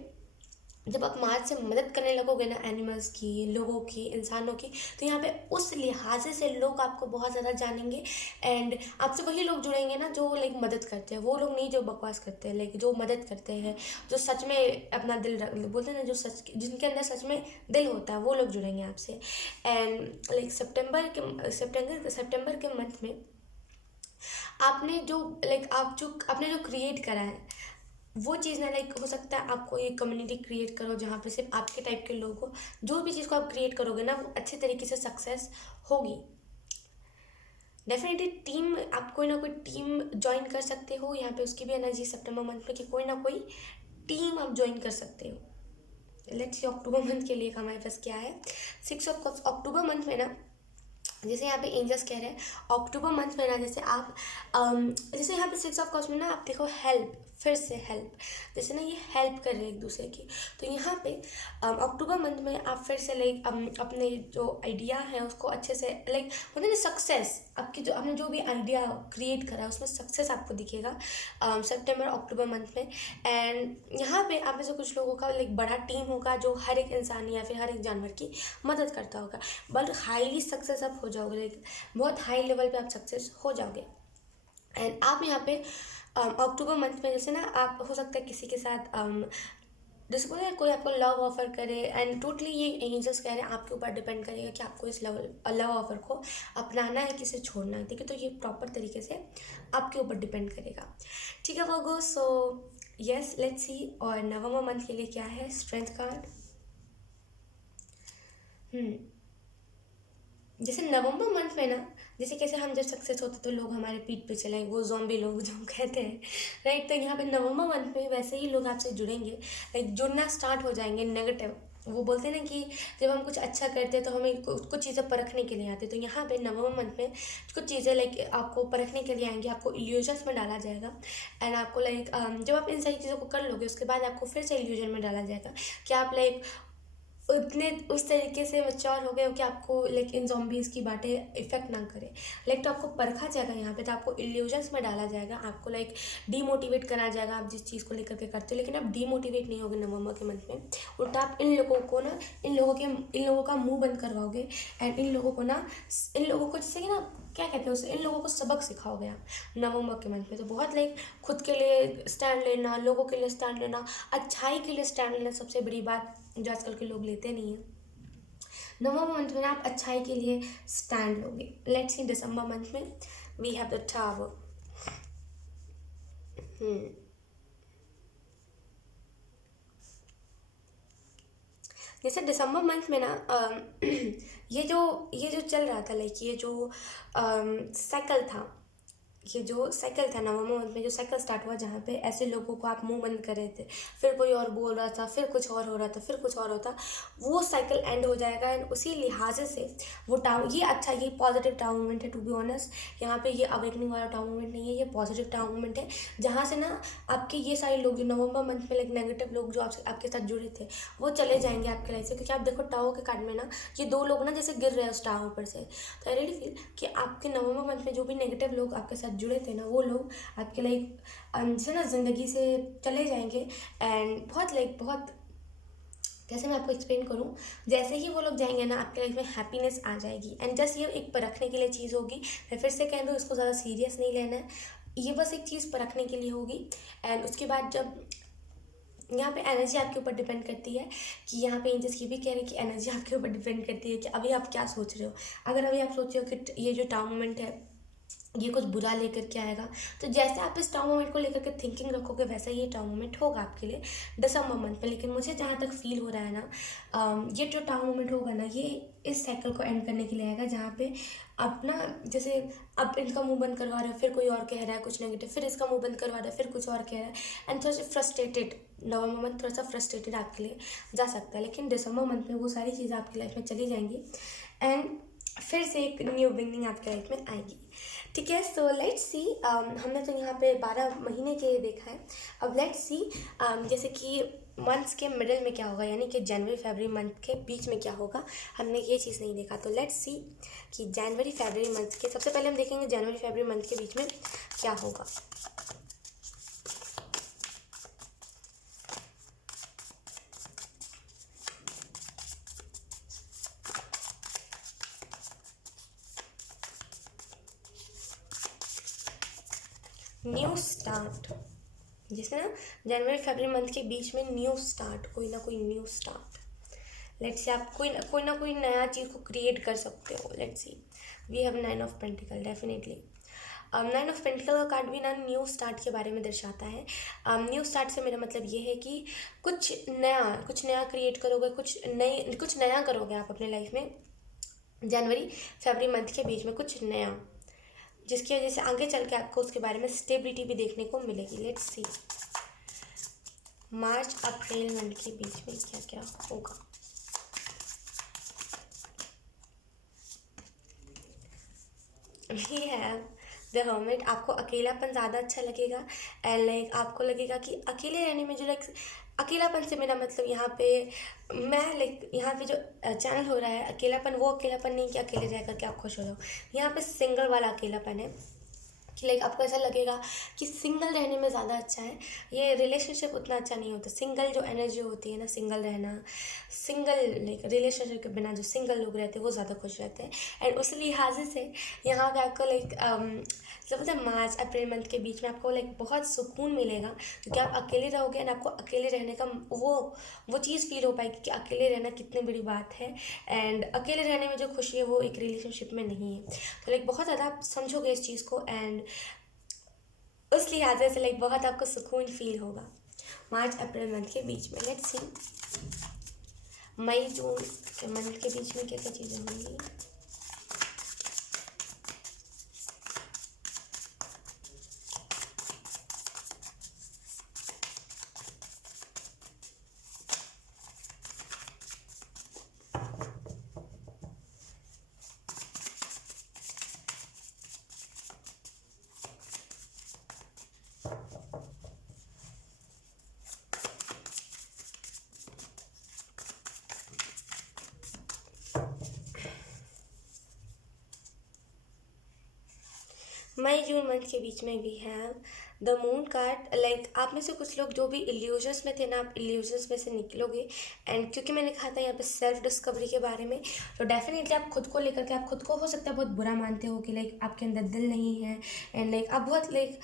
जब आप मार्च से मदद करने लगोगे ना एनिमल्स की, लोगों की, इंसानों की, तो यहाँ पे उस लिहाजे से लोग आपको बहुत ज़्यादा जानेंगे। एंड आपसे वही लोग जुड़ेंगे ना जो लाइक मदद करते हैं, वो लोग नहीं जो बकवास करते हैं, लाइक जो मदद करते हैं, जो सच में अपना दिल बोलते हैं ना, जो सच जिनके अंदर सच में दिल होता है, वो लोग जुड़ेंगे आपसे। एंड लाइक सितंबर के मंथ में आपने जो आपने जो क्रिएट करा है वो चीज़ ना, लाइक हो सकता है आपको एक कम्युनिटी क्रिएट करो जहाँ पे सिर्फ आपके टाइप के लोग हो। जो भी चीज़ को आप क्रिएट करोगे ना, वो अच्छे तरीके से सक्सेस होगी। डेफिनेटली टीम, आप कोई ना कोई टीम ज्वाइन कर सकते हो। यहाँ पे उसकी भी एनर्जी सितंबर मंथ में कि कोई ना कोई टीम आप ज्वाइन कर सकते हो। लेट्स सी अक्टूबर मंथ के लिए हमारे पास क्या है। 6 अक्टूबर मंथ में ना, जैसे यहाँ पे एंजल्स कह रहे हैं अक्टूबर मंथ में ना, जैसे आप जैसे यहाँ पे 6 में ना आप देखो हेल्प, फिर से हेल्प, जैसे ना ये हेल्प कर रहे हैं एक दूसरे की। तो यहाँ पे अक्टूबर मंथ में आप फिर से लाइक अपने जो आइडिया है उसको अच्छे से लाइक होता है ना सक्सेस, आपकी जो आपने जो भी आइडिया क्रिएट करा है उसमें सक्सेस आपको दिखेगा सितंबर अक्टूबर मंथ में। एंड यहाँ पे आप में से कुछ लोगों का लाइक बड़ा टीम होगा जो हर एक इंसान या फिर हर एक जानवर की मदद करता होगा, बट हाईली सक्सेस आप हो जाओगे, लाइक बहुत हाई लेवल पे आप सक्सेस हो जाओगे। एंड आप यहाँ पे अक्टूबर मंथ में जैसे ना आप हो सकता है किसी के साथ जैसे बोले कोई आपको लव ऑफर करे, एंड टोटली ये एंजल्स कह रहे हैं आपके ऊपर डिपेंड करेगा कि आपको इस लव ऑफर को अपनाना है कि छोड़ना है। ठीक है, तो ये प्रॉपर तरीके से आपके ऊपर डिपेंड करेगा। ठीक है वर्गो, सो यस लेट्स सी। और नवंबर मंथ के लिए क्या है, स्ट्रेंथ कार्ड। जैसे नवंबर मंथ में ना, जैसे कैसे हम जब सक्सेस होते तो लोग हमारे पीठ पे चलाएं, वो ज़ॉम्बी लोग जो हम कहते हैं, राइट। तो यहाँ पे नवंबर मंथ में वैसे ही लोग आपसे जुड़ेंगे, लाइक जुड़ना स्टार्ट हो जाएंगे नेगेटिव। वो बोलते हैं ना कि जब हम कुछ अच्छा करते हैं तो हमें कुछ चीज़ें परखने के लिए आती है। तो यहाँ पे नवंबर मंथ में कुछ चीज़ें लाइक आपको परखने के लिए आएंगी, आपको इल्यूजन्स में डाला जाएगा। एंड आपको लाइक जब आप इन सारी चीज़ों को कर लोगे उसके बाद आपको फिर से इल्यूजन में डाला जाएगा कि आप लाइक उतने उस तरीके से मैच्योर हो गए हो कि आपको लाइक इन zombies की बातें इफेक्ट ना करे। लाइक तो आपको परखा जाएगा यहाँ पे, तो आपको इल्यूजन्स में डाला जाएगा, आपको लाइक डीमोटिवेट करा जाएगा आप जिस चीज़ को लेकर के करते हो। लेकिन आप डीमोटिवेट नहीं होगे नवंबर के मंथ में, उल्टा आप इन लोगों को ना इन लोगों का मुंह बंद करवाओगे। एंड इन लोगों को जैसे कि ना क्या कहते हैं उसे, इन लोगों को सबक सिखाओगे आप नवंबर के मंथ में। तो बहुत लाइक खुद के लिए स्टैंड लेना, लोगों के लिए स्टैंड लेना, अच्छाई के लिए स्टैंड लेना, सबसे बड़ी बात जो आजकल के लोग लेते नहीं हैं। नवंबर मंथ में ना आप अच्छाई के लिए स्टैंड लोगे। लेट्स सी दिसंबर मंथ में वी हैव द टावर। जैसे दिसंबर मंथ में ना ये जो चल रहा था, लाइक ये जो साइकिल था, ये जो साइकिल था नवंबर मंथ में जो साइकिल स्टार्ट हुआ, जहाँ पे ऐसे लोगों को आप मुंह बंद कर रहे थे, फिर कोई और बोल रहा था, फिर कुछ और हो रहा था, फिर कुछ और होता, वो साइकिल एंड हो जाएगा। एंड उसी लिहाज से वो टाउन, ये अच्छा, ये पॉजिटिव टाउन मोमेंट है। टू बी ऑनेस्ट यहाँ पे ये अवेकनिंग वाला टाउन मोमेंट नहीं है, ये पॉजिटिव टाउन मोमेंट है, जहाँ से ना आपके ये सारे लोग जो नवंबर मंथ में लाइक नेगेटिव लोग जो आपके साथ जुड़े थे वो चले जाएंगे आपके लाइफ से। क्योंकि आप देखो टावर के कार्ड में ना ये दो लोग ना जैसे गिर रहे हैं उस टावर पर से, तो आई रियली फील कि आपके नवंबर मंथ में जो भी नेगेटिव लोग आपके साथ जुड़े थे ना, वो लोग आपके लाइक जैसे ना ज़िंदगी से चले जाएंगे। एंड बहुत कैसे मैं आपको एक्सप्लेन करूँ, जैसे ही वो लोग जाएंगे ना आपके लाइफ में हैप्पीनेस आ जाएगी। एंड जस्ट ये एक परखने के लिए चीज़ होगी, मैं फिर से कह दूँ इसको ज़्यादा सीरियस नहीं लेना है, ये बस एक चीज़ परखने के लिए होगी। एंड उसके बाद जब यहाँ पे एनर्जी आपके ऊपर डिपेंड करती है, कि यहाँ पे एंजल्स ये भी कह रहे हैं कि एनर्जी आपके ऊपर डिपेंड करती है कि अभी आप क्या सोच रहे हो। अगर अभी आप सोच रहे हो कि ये जो टाउन मोमेंट है ये कुछ बुरा लेकर के आएगा, तो जैसे आप इस टाउन मोमेंट को लेकर के थिंकिंग रखोगे वैसा ये टाउन मोमेंट होगा आपके लिए दिसंबर मंथ में। लेकिन मुझे जहाँ तक फील हो रहा है ना, ये जो टाउन मोमेंट होगा ना, ये इस साइकिल को एंड करने के लिए आएगा, जहाँ पे अपना जैसे अब इनका मुंह बंद करवा रहा है, फिर कोई और कह रहा है कुछ नेगेटिव, फिर इसका मुंह बंद करवा रहा है, फिर कुछ और कह रहा है। एंड थोड़ा सा फ्रस्ट्रेटेड, नवंबर मंथ थोड़ा सा फ्रस्ट्रेटेड आपके लिए जा सकता है, लेकिन दिसंबर मंथ में वो सारी चीज़ें आपकी लाइफ में चली जाएंगी एंड फिर से एक न्यू बिगनिंग आपके लाइफ में आएगी। ठीक है, सो लेट्स सी, हमने तो यहाँ पे 12 महीने के देखा है। अब लेट्स सी जैसे कि मंथ्स के मिडिल में क्या होगा, यानी कि जनवरी फरवरी मंथ के बीच में क्या होगा, हमने ये चीज़ नहीं देखा। तो लेट्स सी कि जनवरी फरवरी मंथ के, सबसे पहले हम देखेंगे जनवरी फरवरी मंथ के बीच में क्या होगा। न्यू स्टार्ट, जिसमें ना जनवरी फरवरी मंथ के बीच में न्यू स्टार्ट, कोई ना कोई न्यू स्टार्ट, लेट्स से आप कोई ना कोई नया चीज़ को क्रिएट कर सकते हो। Let's see, we have 9 of pentacle, definitely 9 of pentacle का कार्ड भी ना न्यू स्टार्ट के बारे में दर्शाता है। न्यू स्टार्ट से मेरा मतलब ये है कि कुछ नया क्रिएट करोगे, कुछ नया करोगे आप अपने लाइफ में जनवरी फरवरी मंथ के बीच में, कुछ नया, जिसकी वजह से आगे चल के आपको उसके बारे में स्टेबिलिटी भी देखने को मिलेगी। Let's see March April month के बीच में क्या क्या होगा। वी हैव द हर्मिट, आपको अकेलापन ज़्यादा अच्छा लगेगा एंड लाइक आपको लगेगा कि अकेले रहने में जो लाइक अकेलापन से मेरा मतलब यहाँ पे मैं लाइक यहाँ पे जो चैनल हो रहा है अकेलापन, वो अकेलापन नहीं कि अकेले रह करके आप खुश हो जाओ, यहाँ पे सिंगल वाला अकेलापन है कि लाइक आपको ऐसा लगेगा कि सिंगल रहने में ज़्यादा अच्छा है। ये रिलेशनशिप उतना अच्छा नहीं होता, सिंगल जो एनर्जी होती है ना, सिंगल रहना, सिंगल लाइक रिलेशनशिप के बिना जो सिंगल लोग रहते हैं वो ज़्यादा खुश रहते हैं। एंड उस लिहाज से यहाँ पे आपको लाइक जब मतलब मार्च अप्रैल मंथ के बीच में आपको लाइक बहुत सुकून मिलेगा, क्योंकि आप अकेले रहोगे एंड आपको अकेले रहने का वो चीज़ फील हो पाएगी कि अकेले रहना कितनी बड़ी बात है। एंड अकेले रहने में जो खुशी है वो एक रिलेशनशिप में नहीं है। तो लाइक बहुत ज़्यादा आप समझोगे इस चीज़ को एंड उस लिहाज से लाइक बहुत आपको सुकून फील होगा मार्च अप्रैल मंथ के बीच में। लेट्स सी मई जून के मंथ के बीच में क्या क्या चीज़ें होंगी। मई जून मंथ के बीच में भी have the moon card. Like आप में से कुछ लोग जो भी इल्यूजन्स में थे ना, आप इल्यूजन्स में से निकलोगे। एंड क्योंकि मैंने कहा था यहाँ पे सेल्फ डिस्कवरी के बारे में, तो डेफिनेटली आप खुद को लेकर के, आप खुद को हो सकता है बहुत बुरा मानते हो कि लाइक आपके अंदर दिल नहीं है एंड लाइक आप बहुत लाइक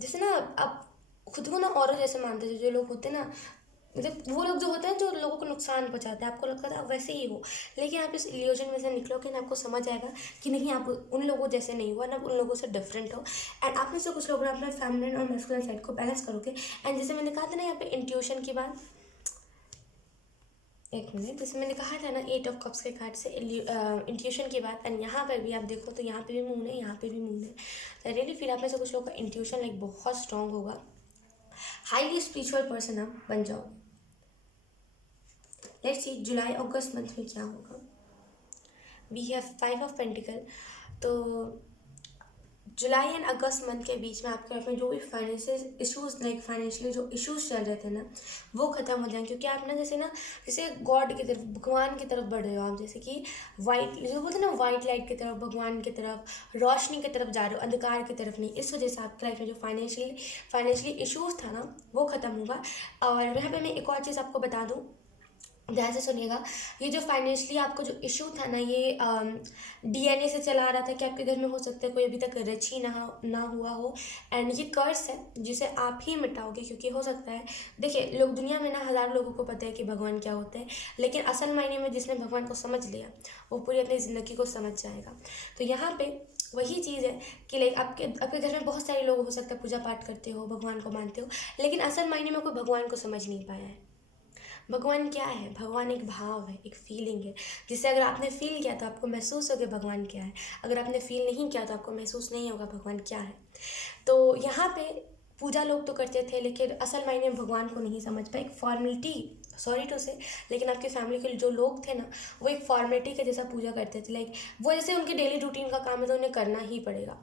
जैसे ना आप खुद को ना औरों जैसे मानते हो, जो लोग होते हैं ना मतलब वो लोग जो होते हैं जो लोगों को नुकसान पहुंचाते हैं, आपको लगता था वैसे ही हो, लेकिन आप इस इल्यूजन में से निकलोगे ना, आपको समझ आएगा कि नहीं, आप उन लोगों जैसे नहीं हुआ ना, उन लोगों से डिफरेंट हो। एंड आप में से कुछ लोग ना अपने फेमिनिन और मैस्कुलिन साइड को बैलेंस करोगे। एंड जैसे मैंने कहा था ना यहाँ पे इंट्यूशन की बात, एक मिनट, जैसे मैंने कहा था ना 8 ऑफ कप्स के कार्ड से इंट्यूशन की बात, एंड यहाँ पर भी आप देखो तो यहाँ पे भी मून है, यहाँ पे भी मून है। तो रियली फिर आप में से कुछ लोगों का इंट्यूशन लाइक बहुत स्ट्रांग होगा, हाईली स्पिरिचुअल पर्सन आप बन जाओगे। Let's see July August month में क्या होगा। We have 5 of pentacle. तो जुलाई एंड अगस्त मंथ के बीच में आपके लाइफ में जो भी फाइनेंशियल इश्यूज, लाइक फाइनेंशियली जो इश्यूज चल रहे थे ना, वो खत्म हो जाएंगे। क्योंकि आप ना जैसे गॉड की तरफ, भगवान की तरफ बढ़ रहे हो आप, जैसे कि वाइट जो बोलते हैं ना, वाइट लाइट की तरफ, भगवान की तरफ, रोशनी की तरफ जा रहे हो, अंधकार की तरफ नहीं। इस वजह से आपके लाइफ में जो फाइनेंशियली इश्यूज था ना, वो खत्म होगा। और यहाँ पे मैं एक और चीज़ आपको बता दूँ, ध्यान से सुनिएगा। ये जो फाइनेंशियली आपको जो इशू था ना, ये डीएनए से चला आ रहा था कि आपके घर में हो सकता है कोई अभी तक रिच ही ना हुआ हो। एंड ये कर्स है जिसे आप ही मिटाओगे, क्योंकि हो सकता है, देखिए लोग दुनिया में ना 1000 लोगों को पता है कि भगवान क्या होते हैं, लेकिन असल मायने में जिसने भगवान को समझ लिया वो पूरी अपनी ज़िंदगी को समझ जाएगा। तो यहाँ पे वही चीज़ है कि लाइक आपके घर में बहुत सारे लोग हो सकता है पूजा पाठ करते हो, भगवान को मानते हो, लेकिन असल मायने में कोई भगवान को समझ नहीं पाया है। भगवान क्या है? भगवान एक भाव है, एक फीलिंग है, जिसे अगर आपने फील किया तो आपको महसूस होगा भगवान क्या है। अगर आपने फील नहीं किया तो आपको महसूस नहीं होगा भगवान क्या है। तो यहाँ पे पूजा लोग तो करते थे, लेकिन असल मायने में भगवान को नहीं समझ पाए। एक फॉर्मेलिटी, सॉरी टू से, लेकिन आपकी फैमिली के जो लोग थे ना, वो एक फॉर्मेलिटी के जैसा पूजा करते थे। लाइक वो जैसे उनके डेली रूटीन का काम है तो उन्हें करना ही पड़ेगा,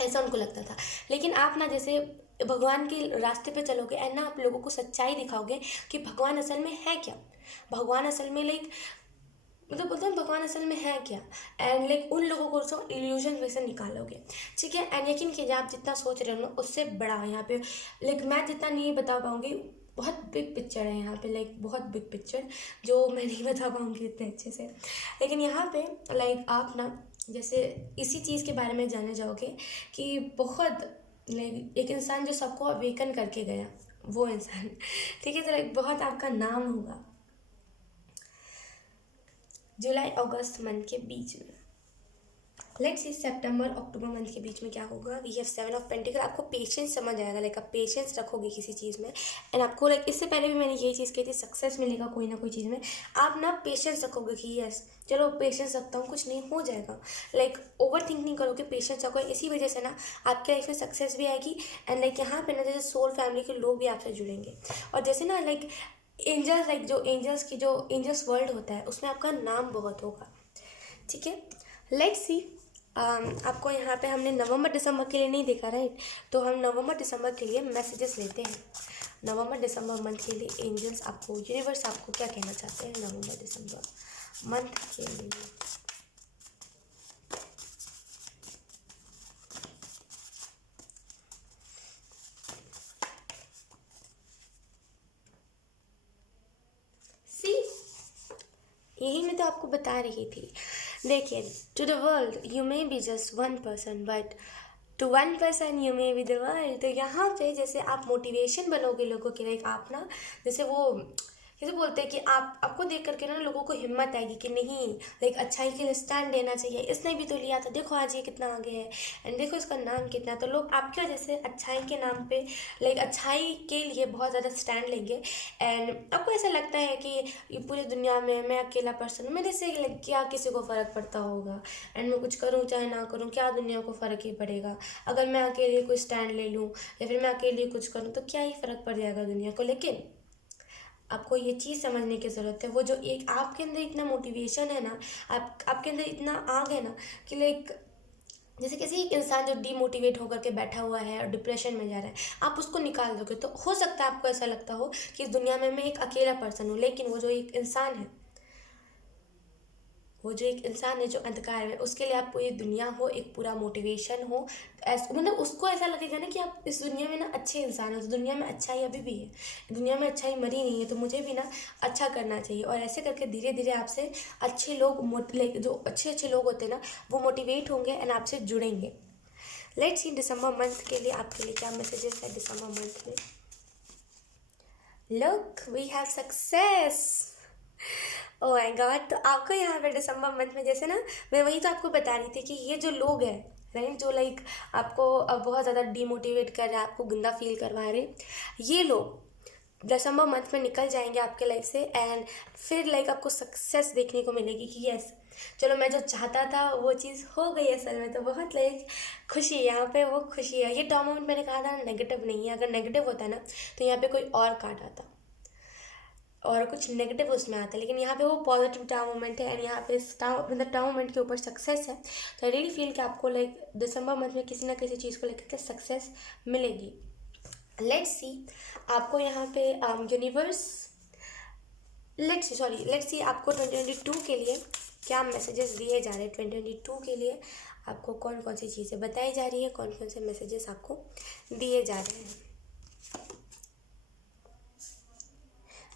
ऐसा उनको लगता था। लेकिन आप ना जैसे भगवान के रास्ते पे चलोगे एंड ना आप लोगों को सच्चाई दिखाओगे कि भगवान असल में है क्या, भगवान असल में लाइक मतलब बोलते हैं भगवान असल में है क्या, एंड लाइक उन लोगों को जो इल्यूजन वैसे निकालोगे, ठीक है। एंड यकीन कीजिए आप जितना सोच रहे हो ना उससे बड़ा है यहाँ पे, लाइक मैं जितना नहीं बता पाऊँगी, बहुत बिग पिक्चर है यहाँ पे, लाइक बहुत बिग पिक्चर जो मैं नहीं बता पाऊँगी इतने अच्छे से। लेकिन यहाँ पे लाइक आप ना जैसे इसी चीज़ के बारे में जाने जाओगे कि बहुत लाइक एक इंसान जो सबको अवेकन करके गया, वो इंसान ठीक है। तो लाइक बहुत आपका नाम होगा जुलाई अगस्त मंथ के बीच में। Let's see September October month के बीच में क्या होगा। We have 7 of pentacle. आपको पेशेंस समझ आएगा, लाइक आप पेशेंस रखोगे किसी चीज़ में, एंड आपको लाइक इससे पहले भी मैंने यही चीज़ कही थी, सक्सेस मिलेगा कोई ना कोई चीज़ में। आप ना पेशेंस रखोगे कि यस चलो पेशेंस रखता हूँ, कुछ नहीं हो जाएगा। लाइक ओवर थिंक नहीं करोगे, पेशेंस रखो। इसी वजह से ना आपके लाइफ में सक्सेस भी आएगी। एंड लाइक यहाँ पे ना जैसे सोल फैमिली के लोग भी आपसे जुड़ेंगे, और जैसे ना लाइक एंजल्स, लाइक जो एंजल्स वर्ल्ड होता है उसमें आपका नाम बहुत होगा, ठीक है। लेट्स सी आपको यहाँ पे हमने नवंबर दिसंबर के लिए नहीं देखा, राइट। तो हम नवंबर दिसंबर के लिए मैसेजेस लेते हैं। नवंबर दिसंबर मंथ के लिए एंजल्स आपको, यूनिवर्स आपको क्या कहना चाहते हैं नवंबर दिसंबर मंथ के लिए। सी यही मैं तो आपको बता रही थी। देखिए, to the world you may be just 1 person, but to 1 person you may be the world. तो यहाँ पे जैसे आप मोटिवेशन बनोगे लोगों के, लाइक आप ना जैसे वो जैसे बोलते हैं कि आपको देख करके ना लोगों को हिम्मत आएगी कि नहीं, लाइक अच्छाई के लिए स्टैंड लेना चाहिए, इसने भी तो लिया था, देखो आज ये कितना आगे है, एंड देखो इसका नाम कितना है। तो लोग आपकी वजह से अच्छाई के नाम पे, लाइक अच्छाई के लिए बहुत ज़्यादा स्टैंड लेंगे। एंड आपको ऐसा लगता है कि ये पूरी दुनिया में मैं अकेला पर्सन हूँ, मेरे से क्या किसी को फ़र्क पड़ता होगा, एंड मैं कुछ करूँ चाहे ना करूँ, क्या दुनिया को फ़र्क ही पड़ेगा। अगर मैं अकेले कोई स्टैंड ले लूँ या फिर मैं अकेले कुछ करूँ तो क्या ही फ़र्क पड़ जाएगा दुनिया को। लेकिन आपको ये चीज़ समझने की ज़रूरत है, वो जो एक आपके अंदर इतना मोटिवेशन है ना, आपके अंदर इतना आग है ना कि लाइक जैसे किसी एक इंसान जो डीमोटिवेट होकर के बैठा हुआ है और डिप्रेशन में जा रहा है, आप उसको निकाल दोगे तो हो सकता है आपको ऐसा लगता हो कि इस दुनिया में मैं एक अकेला पर्सन हूँ। लेकिन वो जो एक इंसान है, वो जो एक इंसान है जो अंधकार में, उसके लिए आप पूरी दुनिया हो, एक पूरा मोटिवेशन हो, मतलब उसको ऐसा लगेगा ना कि आप इस दुनिया में ना अच्छे इंसान हो। तो दुनिया में अच्छाई अभी भी है, दुनिया में अच्छाई मरी नहीं है, तो मुझे भी ना अच्छा करना चाहिए। और ऐसे करके धीरे धीरे आपसे अच्छे लोग जो अच्छे अच्छे लोग होते हैं ना, वो मोटिवेट होंगे एंड आपसे जुड़ेंगे। लेट्स सी दिसंबर मंथ के लिए आपके लिए क्या मैसेजेस है दिसंबर मंथ में। Look we have success. Oh my god. तो आपको यहाँ पे दिसंबर मंथ में जैसे ना, मैं वही तो आपको बता रही थी कि ये जो लोग हैं राइट, जो लाइक आपको बहुत ज़्यादा डिमोटिवेट कर रहा है, आपको गंदा फील करवा रहे, ये लोग दिसंबर मंथ में निकल जाएंगे आपके लाइफ से। एंड फिर लाइक आपको सक्सेस देखने को मिलेगी कि यस, चलो मैं जो चाहता था वो चीज़ हो गई असल में। तो बहुत लाइक खुशी है यहाँ पे, वो खुशी है। ये टर्म मोमेंट मैंने कहा था नेगेटिव नहीं है, अगर नेगेटिव होता है ना तो यहाँ पे कोई और कार्ड आता और कुछ नेगेटिव उसमें आता है, लेकिन यहाँ पे वो पॉजिटिव टाइम मोमेंट है। एंड यहाँ पे मतलब टाइम मोमेंट के ऊपर सक्सेस है। तो आई रियली फील कि आपको लाइक दिसंबर मंथ में किसी ना किसी चीज़ को लेकर के सक्सेस मिलेगी। लेट्स सी आपको यहाँ पे यूनिवर्स, लेट्स सी आपको 2022 के लिए क्या मैसेजेस दिए जा रहे हैं। 2022 के लिए आपको कौन कौन सी चीज़ें बताई जा रही है, कौन कौन से मैसेजेस आपको दिए जा रहे हैं।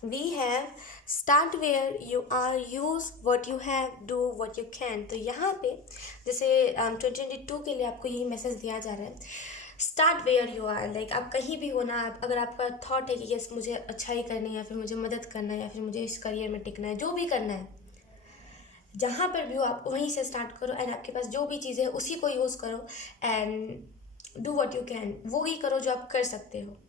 We have start where you are, use what you have, do what you can। तो यहाँ पे जैसे 2022 के लिए आपको यही मैसेज दिया जा रहा है, start where you are. Like आप कहीं भी हो ना, आप अगर आपका थॉट है कि यस मुझे अच्छाई करनी है, या फिर मुझे मदद करना है, या फिर मुझे इस करियर में टिकना है, जो भी करना है, जहाँ पर भी हो आप वहीं से स्टार्ट करो। एंड आपके पास जो भी चीज़ें है उसी को यूज़ करो and do what you can, वो ही करो जो आप कर सकते हो।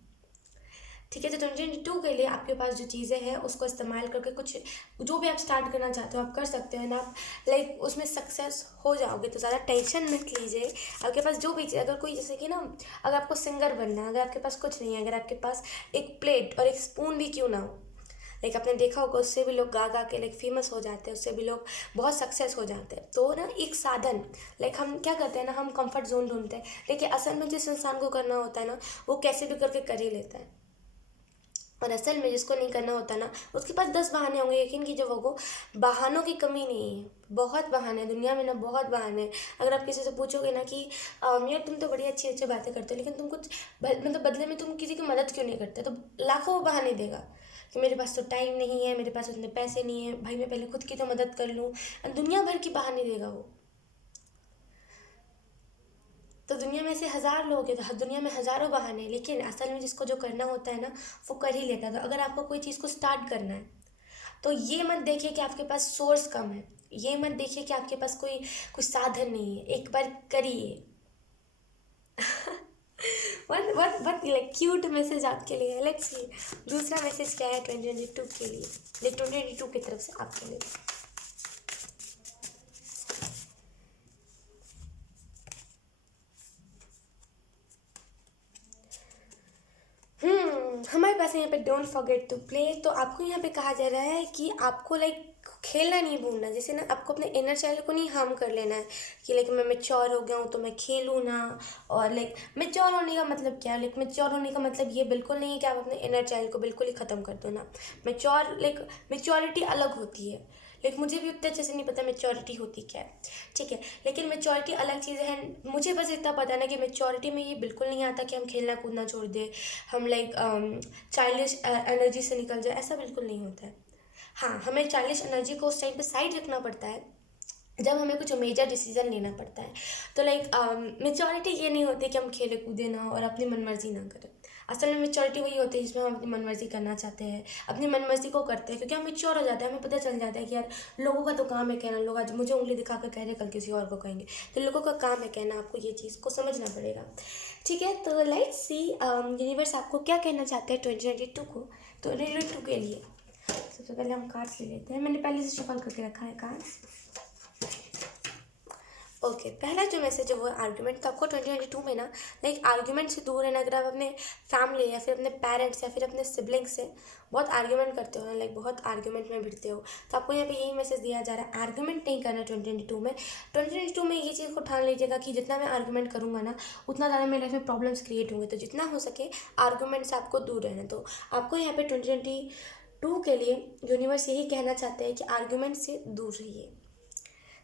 ठीक है। तो 2022 के लिए आपके पास जो चीज़ें हैं उसको इस्तेमाल करके कुछ जो भी आप स्टार्ट करना चाहते हो आप कर सकते हो ना, आप लाइक उसमें सक्सेस हो जाओगे। तो ज़्यादा टेंशन मत लीजिए। आपके पास जो भी चीज़, अगर कोई जैसे कि ना, अगर आपको सिंगर बनना है, अगर आपके पास कुछ नहीं है, अगर आपके पास एक प्लेट और एक स्पून भी क्यों ना हो, लाइक आपने देखा होगा उससे भी लोग गा गा के लाइक फेमस हो जाते हैं, उससे भी लोग बहुत सक्सेस हो जाते हैं। तो ना एक साधन, लाइक हम क्या करते हैं ना, हम कंफर्ट जोन ढूंढते हैं, लेकिन असल में जिस इंसान को करना होता है ना वो कैसे भी करके कर ही लेता है। और असल में जिसको नहीं करना होता ना उसके पास 10 बहाने होंगे। यकीन कीजिए वो बहानों की कमी नहीं है, बहुत बहाने हैं दुनिया में ना, बहुत बहाने हैं। अगर आप किसी से पूछोगे ना कि यार तुम तो बड़ी अच्छी अच्छी बातें करते हो, लेकिन तुम कुछ मतलब बदले में तुम किसी की मदद क्यों नहीं करते, तो लाखों बहाने देगा कि मेरे पास तो टाइम नहीं है, मेरे पास उतने पैसे नहीं है, भाई मैं पहले खुद की तो मदद कर लूँ। दुनिया भर की बहाने देगा वो। तो दुनिया में से हज़ार लोग हैं, तो दुनिया में हज़ारों बहाने हैं, लेकिन असल में जिसको जो करना होता है ना वो कर ही लेता है। तो अगर आपको कोई चीज़ को स्टार्ट करना है तो ये मत देखिए कि आपके पास सोर्स कम है, ये मत देखिए कि आपके पास कोई कुछ साधन नहीं है, एक बार करिए। One one one like cute message आपके लिए है। लेट्स सी दूसरा मैसेज क्या है 2022 के लिए, लाइक 2022 की तरफ से आपके लिए। हमारे पास यहाँ पे डोंट फॉरगेट टू प्ले। तो आपको यहाँ पे कहा जा रहा है कि आपको लाइक खेलना नहीं भूलना। जैसे ना आपको अपने इनर चाइल्ड को नहीं हार्म कर लेना है कि लाइक मैं मैच्योर हो गया हूँ तो मैं खेलूँ ना। और लाइक मैच्योर होने का मतलब क्या है, लाइक मैच्योर होने का मतलब ये बिल्कुल नहीं है कि आप अपने इनर चाइल्ड को बिल्कुल ही ख़त्म कर दो ना। मैच्योर लाइक मैच्योरिटी अलग होती है। लाइक मुझे भी उतने अच्छे से नहीं पता मैच्योरिटी होती क्या है, ठीक है, लेकिन मैच्योरिटी अलग चीज़ है। मुझे बस इतना पता है ना कि मैच्योरिटी में ये बिल्कुल नहीं आता कि हम खेलना कूदना छोड़ दें, हम लाइक चाइल्डिश एनर्जी से निकल जाए, ऐसा बिल्कुल नहीं होता है। हाँ, हमें चाइल्डिश एनर्जी को उस टाइम पे साइड रखना पड़ता है जब हमें कुछ मेजर डिसीजन लेना पड़ता है। तो लाइक मेच्योरिटी ये नहीं होती कि हम खेले कूदे ना और अपनी मनमर्जी ना करें। असल में मेच्योरिटी वही होती है जिसमें हम अपनी मनमर्जी करना चाहते हैं, अपनी मनमर्जी को करते हैं, क्योंकि हम मेच्योर हो जाते हैं। हमें पता चल जाता है कि यार लोगों का तो काम है कहना, लोग आज मुझे उंगली दिखा कर कह रहे कल किसी और को कहेंगे, तो लोगों का काम है कहना, आपको ये चीज़ को समझना पड़ेगा, ठीक है। तो लेट्स सी यूनिवर्स आपको क्या कहना चाहते हैं 2022 को, तो 2022 के लिए। सबसे पहले हम कार्ड्स ले लेते हैं, मैंने पहले से शफल करके रखा है कार्ड्स। ओके, पहला जो मैसेज है वो आर्ग्यूमेंट। तो आपको 2022 में ना लाइक आर्ग्यूमेंट से दूर रहना। अगर आप अपने फैमिली या फिर अपने पेरेंट्स या फिर अपने सिबलिंग्स से बहुत आर्ग्यूमेंट करते हो ना, लाइक बहुत आर्ग्यूमेंट में भिड़ते हो, तो आपको यहाँ पे यही मैसेज दिया जा रहा है, आर्ग्यूमेंट नहीं करना 2022 में। 2022 में ये चीज़ को ठान लीजिएगा कि जितना मैं आर्ग्यूमेंट करूँगा ना उतना ज़्यादा मेरे लाइफ में प्रॉब्लम्स क्रिएट होंगे। तो जितना हो सके आर्ग्यूमेंट से आपको दूर रहना। तो आपको यहाँ पे 2022 के लिए यूनिवर्स यही कहना चाहते हैं कि आर्ग्यूमेंट से दूर रहिए,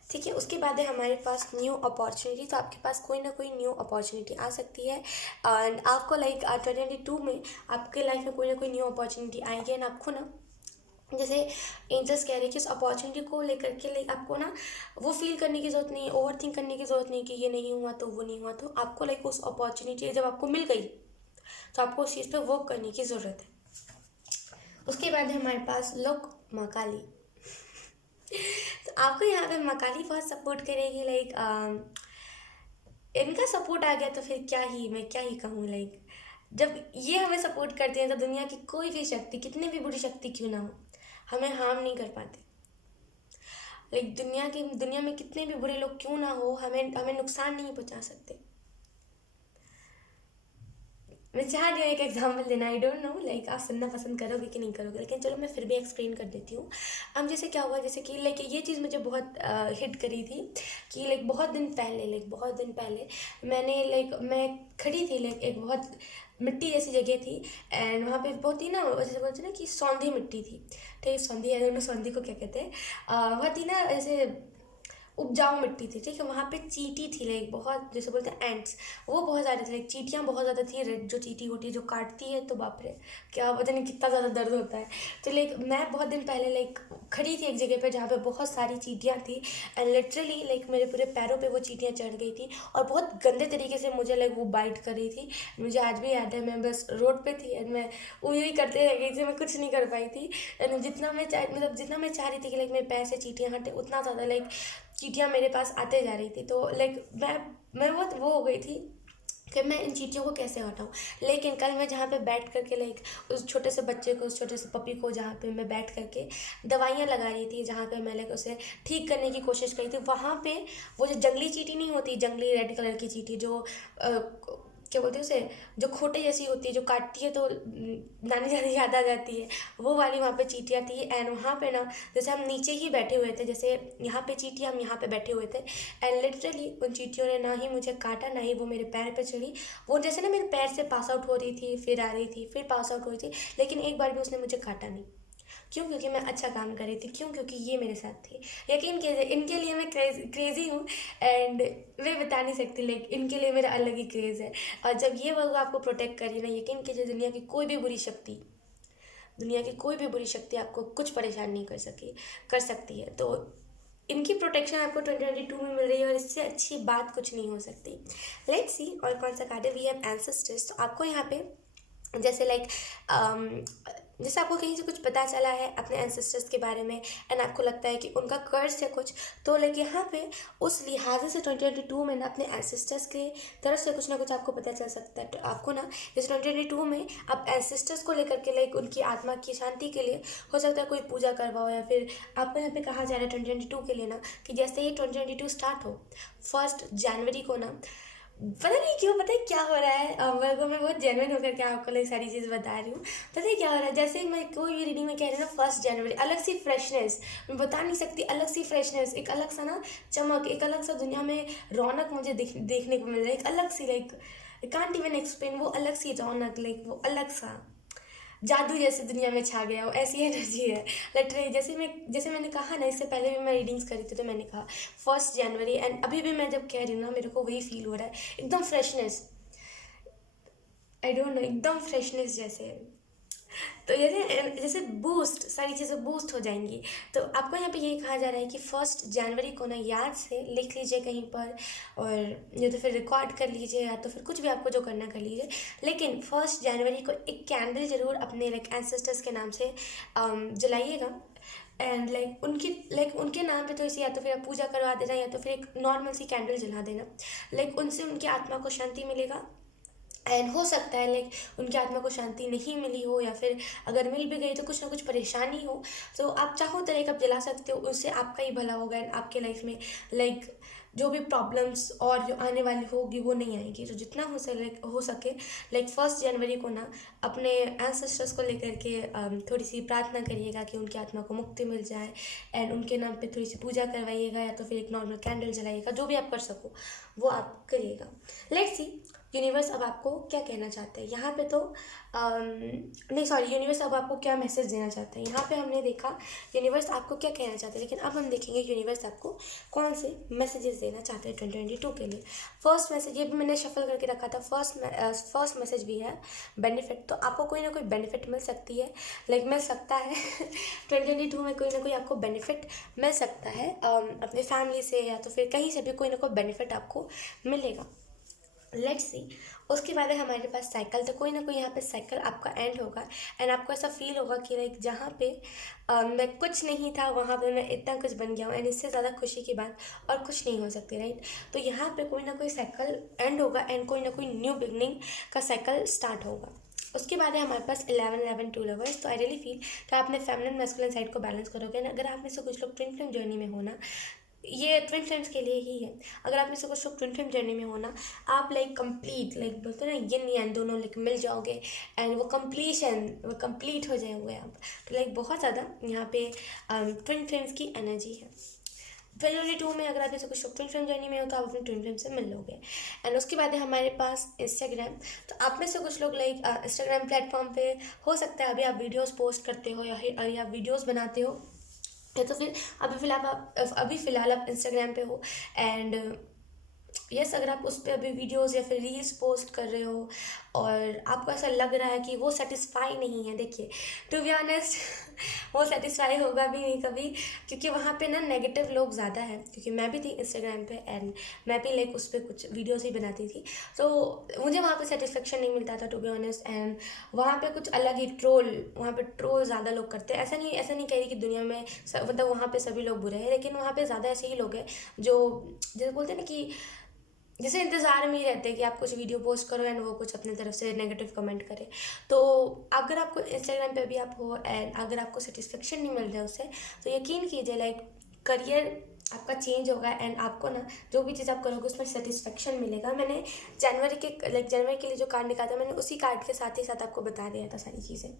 ठीक है। उसके बाद है हमारे पास न्यू अपॉर्चुनिटी। तो आपके पास कोई ना कोई न्यू अपॉर्चुनिटी आ सकती है एंड आपको लाइक 2022 में आपके लाइफ में कोई ना कोई न्यू अपॉर्चुनिटी आएगी। एंड आपको ना जैसे एंजल्स कह रहे हैं कि उस अपॉर्चुनिटी को लेकर के लाइक आपको ना वो फील करने की ज़रूरत नहीं है, ओवर थिंक करने की ज़रूरत नहीं कि ये नहीं हुआ तो वो नहीं हुआ। तो आपको लाइक उस अपॉर्चुनिटी जब आपको मिल गई तो आपको उस चीज़ पर वर्क करने की ज़रूरत है। उसके बाद है हमारे पास लोक माँ काली। तो आपको यहाँ पे माँ काली बहुत सपोर्ट करेगी, लाइक इनका सपोर्ट आ गया तो फिर मैं क्या ही कहूँ, लाइक जब ये हमें सपोर्ट करते हैं तो दुनिया की कोई भी शक्ति, कितनी भी बुरी शक्ति क्यों ना हो, हमें हार्म नहीं कर पाते। लाइक दुनिया में कितने भी बुरे लोग क्यों ना हो, हमें हमें नुकसान नहीं पहुंचा सकते। मैं चाह रही हूँ एक एग्जाम्पल देना, आई डोंट नो लाइक आप सुनना पसंद करोगे कि नहीं करोगे, लेकिन चलो मैं फिर भी एक्सप्लेन कर देती हूँ। अब जैसे क्या हुआ, जैसे कि लाइक ये चीज़ मुझे बहुत हिट करी थी कि लाइक बहुत दिन पहले मैंने मैं खड़ी थी एक बहुत मिट्टी जैसी जगह थी, एंड वहाँ पे बहुत ही ना, जैसे बोलते हैं ना कि सौंधी मिट्टी थी, ठीक है, सौंधी, आई डोंट नो सौंधी को क्या कहते हैं, बहुत ही ना ऐसे उपजाऊ मिट्टी थी, ठीक है। वहाँ पे चींटी थी, लाइक बहुत, जैसे बोलते हैं एंट्स, वो बहुत ज़्यादा थी, लाइक चींटियाँ बहुत ज़्यादा थी। रेड जो चींटी होती है जो काटती है, तो बाप रे, क्या पता नहीं कितना ज़्यादा दर्द होता है। तो लाइक मैं बहुत दिन पहले खड़ी थी एक जगह पे जहाँ पे बहुत सारी चींटियाँ थी, एंड लिटरली लाइक मेरे पूरे पैरों पे वो चींटियाँ चढ़ गई थी और बहुत गंदे तरीके से मुझे वो बाइट कर रही थी। मुझे आज भी याद है, मैं बस रोड पे थी एंड मैं वही करते रह गई थी, मैं कुछ नहीं कर पाई थी। एंड जितना मैं चाह रही थी कि मेरे पैर से चींटियाँ हटे, उतना ज़्यादा चींटियाँ मेरे पास आते जा रही थी। तो मैं बहुत वो हो गई थी कि मैं इन चींटियों को कैसे हटाऊँ। लेकिन कल मैं जहाँ पे बैठ करके उस छोटे से बच्चे को, उस छोटे से पपी को, जहाँ पे मैं बैठ करके दवाइयाँ लगा रही थी, जहाँ पे मैं उसे ठीक करने की कोशिश करी थी, वहाँ पे वो जो जंगली चींटी नहीं होती, जंगली रेड कलर की चींटी जो क्या बोलते हैं उसे, जो खोटे जैसी होती है, जो काटती है तो नानी जानी याद आ जाती है, वो वाली वहाँ पे चींटियाँ थी। एंड वहाँ पे ना, जैसे हम नीचे ही बैठे हुए थे, जैसे यहाँ पे चींटी, हम यहाँ पे बैठे हुए थे, एंड लिटरली उन चींटियों ने ना ही मुझे काटा, ना ही वो मेरे पैर पे चढ़ी। वो जैसे ना मेरे पैर से पास आउट हो रही थी, फिर आ रही थी, फिर पास आउट हो रही थी, लेकिन एक बार भी उसने मुझे काटा नहीं। क्यों? क्योंकि मैं अच्छा काम कर रही थी। क्यों? क्योंकि ये मेरे साथ थी। यकीन कीजिए, इनके लिए मैं क्रेज़ी हूँ, एंड मैं बता नहीं सकती, इनके लिए मेरा अलग ही क्रेज़ है। और जब ये लोग आपको प्रोटेक्ट करिए ना, यकीन कीजिए दुनिया की कोई भी बुरी शक्ति आपको कुछ परेशान नहीं कर सकती है। तो इनकी प्रोटेक्शन आपको 2022 में मिल रही है, और इससे अच्छी बात कुछ नहीं हो सकती। लेट्स सी और कौन सा कार्ड है। We have ancestors. तो आपको यहाँ पे जैसे जैसे आपको कहीं से कुछ पता चला है अपने एंसेस्टर्स के बारे में, एंड आपको लगता है कि उनका कर्स है कुछ, तो यहाँ पे उस लिहाजे से 2022 में ना अपने एंसेस्टर्स के तरफ से कुछ ना कुछ आपको पता चल सकता है। तो आपको ना जैसे 2022 में आप एंसेस्टर्स को लेकर के उनकी आत्मा की शांति के लिए हो सकता है कोई पूजा करवाओ, या फिर आपको यहाँ पे कहा जा रहा है 2022 के लिए ना कि जैसे ही 2022 स्टार्ट हो 1 जनवरी को ना, पता नहीं क्यों, पता है क्या हो रहा है, मेरे को, मैं बहुत जेन्युइन होकर के आपको सारी चीज़ बता रही हूँ। पता है क्या हो रहा है, जैसे मैं कोई भी रीडिंग में कह रही हूँ ना 1 जनवरी, अलग सी फ्रेशनेस, मैं बता नहीं सकती, अलग सी फ्रेशनेस, एक अलग सा ना चमक, एक अलग सा दुनिया में रौनक मुझे देखने को मिल रहा है, एक अलग सी कांट इवन एक्सप्लेन, वो अलग सी रौनक, वो अलग सा जादू जैसे दुनिया में छा गया हो, ऐसी एनर्जी है लिटरली। जैसे मैंने कहा ना, इससे पहले भी मैं रीडिंग्स करी थी तो मैंने कहा 1 जनवरी, एंड अभी भी मैं जब कह रही हूँ ना, मेरे को वही फील हो रहा है, एकदम फ्रेशनेस, आई डोंट नो, एकदम फ्रेशनेस जैसे। तो जैसे बूस्ट, सारी चीज़ें बूस्ट हो जाएंगी। तो आपको यहाँ पे ये कहा जा रहा है कि 1 जनवरी को ना याद से लिख लीजिए कहीं पर, और या तो फिर रिकॉर्ड कर लीजिए, या तो फिर कुछ भी आपको जो करना कर लीजिए, लेकिन 1 जनवरी को एक कैंडल ज़रूर अपने एंसेस्टर्स के नाम से जलाइएगा। एंड उनके नाम पे तो इसे या तो फिर आप पूजा करवा देना, या तो फिर एक नॉर्मल सी कैंडल जला देना, उनसे उनकी आत्मा को शांति मिलेगा। एंड हो सकता है उनकी आत्मा को शांति नहीं मिली हो, या फिर अगर मिल भी गई तो कुछ ना कुछ परेशानी हो, तो आप चाहो तो आप जला सकते हो, उससे आपका ही भला होगा, एंड आपके लाइफ में जो भी प्रॉब्लम्स और जो आने वाली होगी वो नहीं आएगी। तो जितना हो सके 1 जनवरी को ना अपने एंसेस्टर्स को लेकर के थोड़ी सी प्रार्थना करिएगा कि उनकी आत्मा को मुक्ति मिल जाए, एंड उनके नाम पे थोड़ी सी पूजा करवाइएगा, या तो फिर एक नॉर्मल कैंडल जलाइएगा, जो भी आप कर सको वो आप करिएगा। लेट्स सी यूनिवर्स अब आपको क्या कहना चाहता है यहाँ पे। तो नहीं सॉरी, यूनिवर्स अब आपको क्या मैसेज देना चाहता है। यहाँ पे हमने देखा यूनिवर्स आपको क्या कहना चाहता है, लेकिन अब हम देखेंगे यूनिवर्स आपको कौन से मैसेजेस देना चाहते हैं 2022 के लिए। फर्स्ट मैसेज, ये भी मैंने शफल करके रखा था, फर्स्ट मैसेज भी है बेनिफिट। तो आपको कोई ना कोई बेनिफिट मिल सकती है, मिल सकता है 2022 में कोई ना कोई आपको बेनिफिट मिल सकता है, अपने फैमिली से या तो फिर कहीं से भी कोई ना कोई बेनिफिट आपको मिलेगा। Let's see. उसके बाद है हमारे पास साइकिल, तो कोई ना कोई यहाँ पे साइकिल आपका एंड होगा एंड आपको ऐसा फील होगा कि लाइक जहाँ पे मैं कुछ नहीं था वहाँ पे मैं इतना कुछ बन गया हूँ एंड इससे ज़्यादा खुशी की बात और कुछ नहीं हो सकती, राइट। तो यहाँ पे कोई ना कोई साइकिल एंड होगा एंड कोई ना कोई न्यू बिगनिंग का साइकिल स्टार्ट होगा। उसके बाद है हमारे पास 11 टू लवर्स। तो आई रियली फील कि आप अपने फेमिनिन मैस्कुलिन साइड को बैलेंस करोगे ना। अगर आप में से कुछ लोग ट्विन फ्लेम जर्नी में हो ना, ये ट्विन फ्लेम्स के लिए ही है। अगर आप में से कुछ लोग ट्विन फ्लेम जर्नी में हो ना, आप लाइक कंप्लीट लाइक बोलते हैं ना, यिन यान दोनों लाइक मिल जाओगे एंड वो कंप्लीट हो जाओगे आप। तो लाइक बहुत ज़्यादा यहाँ पे ट्विन फ्लेम्स की एनर्जी है। 2022 में अगर आप जैसे कुछ ट्विन फ्लेम जर्नी में हो तो आप अपने ट्विन फ्लेम से मिल लोगे। एंड उसके बाद है हमारे पास इंस्टाग्राम। तो आप में से कुछ लोग लाइक इंस्टाग्राम प्लेटफॉर्म पे हो सकता है अभी आप वीडियोस पोस्ट करते हो या वीडियोस बनाते हो, या तो फिर अभी फ़िलहाल आप इंस्टाग्राम पे हो एंड यस, अगर आप उस पर अभी वीडियोस या फिर रील्स पोस्ट कर रहे हो और आपको ऐसा लग रहा है कि वो सेटिस्फाई नहीं है, देखिए टू बी ऑनेस्ट वो सेटिस्फाई होगा भी नहीं कभी, क्योंकि वहाँ पे ना नेगेटिव लोग ज़्यादा हैं। क्योंकि मैं भी थी इंस्टाग्राम पे एंड मैं भी लाइक उस पर कुछ वीडियोस ही बनाती थी, तो मुझे वहाँ पे सेटिस्फेक्शन नहीं मिलता था टू बी ऑनेस्ट। एंड वहाँ पे कुछ अलग ही वहाँ पे ट्रोल ज़्यादा लोग करते हैं। ऐसा नहीं कह रही कि दुनिया में मतलब वहाँ पे सभी लोग बुरे हैं, लेकिन वहाँ पे ज़्यादा ऐसे ही लोग हैं जो जैसे बोलते हैं ना कि जैसे इंतज़ार में ही रहते हैं कि आप कुछ वीडियो पोस्ट करो एंड वो कुछ अपनी तरफ से नेगेटिव कमेंट करे। तो अगर आपको इंस्टाग्राम पे भी आप हो एंड अगर आपको सेटिस्फेक्शन नहीं मिल रहा है उससे, तो यकीन कीजिए लाइक करियर आपका चेंज होगा एंड आपको ना जो भी चीज़ आप करोगे उसमें सेटिस्फेक्शन मिलेगा। मैंने जनवरी के लिए जो कार्ड निकाला था, मैंने उसी कार्ड के साथ ही साथ आपको बता दिया था सारी चीज़ें।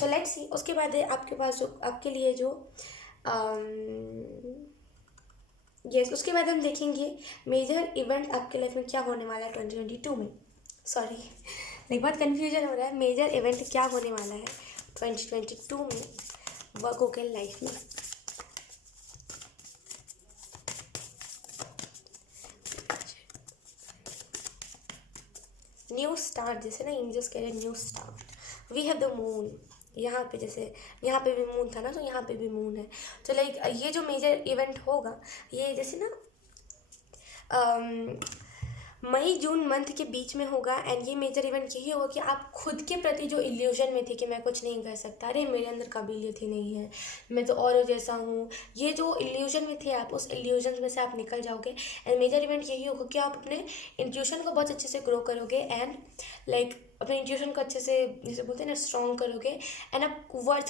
तो लेट्स सी। उसके बाद है आपके पास जो आपके लिए जो यस, उसके बाद हम देखेंगे मेजर इवेंट आपके लाइफ में क्या होने वाला है 2022 में। सॉरी एक बात कन्फ्यूजन हो रहा है, मेजर इवेंट क्या होने वाला है 2022 में वर्गों के लाइफ में। न्यू स्टार्ट, जैसे ना एंजल्स कह रहे हैं new start. We have the moon, यहाँ पे जैसे यहाँ पे भी मून था ना, तो यहाँ पे भी मून है। तो लाइक ये जो मेजर इवेंट होगा ये जैसे ना मई जून मंथ के बीच में होगा एंड ये मेजर इवेंट यही होगा कि आप खुद के प्रति जो इल्यूजन में थे कि मैं कुछ नहीं कर सकता, अरे मेरे अंदर काबिलियत ही नहीं है, मैं तो और जैसा हूँ, ये जो इल्यूजन में थे आप उस इल्यूजन में से आप निकल जाओगे। एंड मेजर इवेंट यही होगा कि आप अपने इंट्यूशन को बहुत अच्छे से ग्रो करोगे एंड लाइक अपने इंट्यूशन को अच्छे से जैसे बोलते हैं ना स्ट्रॉन्ग करोगे एंड आप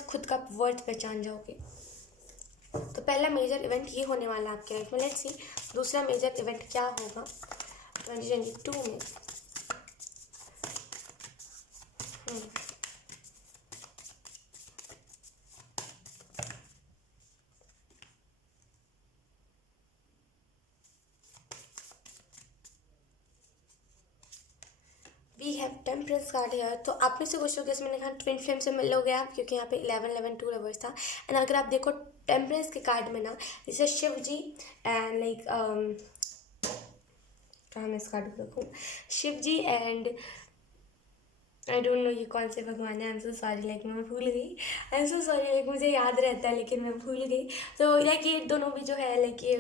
खुद का वर्थ पहचान जाओगे। तो पहला मेजर इवेंट ये होने वाला है आपके लाइफ में। लेट्स सी दूसरा मेजर इवेंट क्या होगा 2022 में। वी हैव टेम्परेंस कार्ड है। तो आप में से कुछ लोग जैसे मैंने कहा ट्विन फ्लेम से मिल लोगे आप, क्योंकि यहाँ पे 11 टू लवर्स था। एंड अगर आप देखो टेम्परेंस के कार्ड में ना जैसे शिव जी एंड लाइक कहाँ मैं इस कार्ड को रखूँ, शिव जी एंड आई डोंट नो ये कौन से भगवान है। I am so sorry like मैं भूल गई। I am so sorry like मुझे याद रहता है लेकिन मैं भूल गई। तो लाइक ये दोनों भी जो है लाइक ये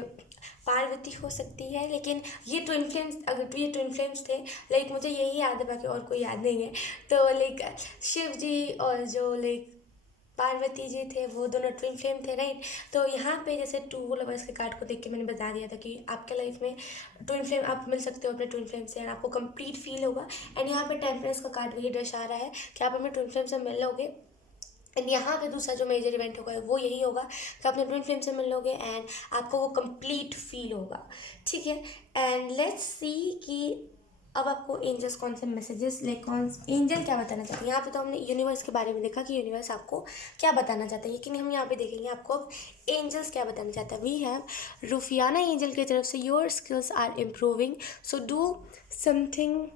पार्वती हो सकती है, लेकिन ये ट्विन फ्लेम्स, अगर तो ये ट्विन फ्लेम्स थे लाइक मुझे यही याद है, बाकी और कोई याद नहीं है। तो लाइक शिव जी और जो लाइक पार्वती जी थे वो दोनों ट्विन फ्लेम थे, राइट। तो यहाँ पे जैसे टू लवर्स के कार्ड को देख के मैंने बता दिया था कि आपके लाइफ में ट्विन फ्लेम आप मिल सकते हो अपने ट्विन फ्लेम से एंड आपको कंप्लीट फील होगा। एंड यहाँ पे टेम्परेंस का कार्ड वही दर्शा रहा है कि आप अपने ट्विन फ्लेम से मिल लोगे। एंड यहाँ पे दूसरा जो मेजर इवेंट होगा वो यही होगा कि अपने ट्विन फ्लेम से मिल लोगे एंड आपको वो कंप्लीट फील होगा, ठीक है। एंड लेट्स सी कि अब आपको एंजल्स कौन से मैसेजेस लाइक कौन एंजल क्या बताना चाहते हैं। यहाँ पे तो हमने यूनिवर्स के बारे में देखा कि यूनिवर्स आपको क्या बताना चाहता है, लेकिन हम यहाँ पे देखेंगे आपको अब एंजल्स क्या बताना चाहता है। वी हैव रूफियाना एंजल की तरफ से your skills are improving so do something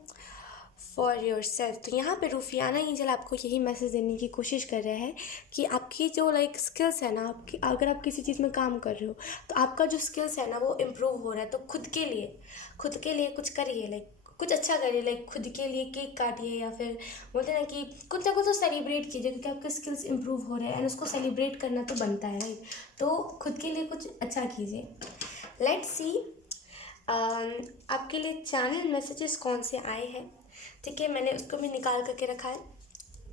for yourself. तो यहाँ पे रूफियाना एंजल आपको यही मैसेज देने की कोशिश कर रहा है कि आपकी जो लाइक स्किल्स है ना, आपकी अगर आप किसी चीज़ में काम कर रहे हो तो आपका जो स्किल्स है ना वो इम्प्रूव हो रहा है। तो खुद के लिए कुछ करिए, लाइक कुछ अच्छा करिए, लाइक खुद के लिए केक काटिए या फिर बोलते हैं ना कि कुछ ना कुछ तो सेलिब्रेट कीजिए, क्योंकि आपके स्किल्स इम्प्रूव हो रहे हैं एंड उसको सेलिब्रेट करना तो बनता है, राइट। तो खुद के लिए कुछ अच्छा कीजिए। लेट्स सी आपके लिए चैनल मैसेजेस कौन से आए हैं, ठीक है, मैंने उसको भी निकाल करके रखा है।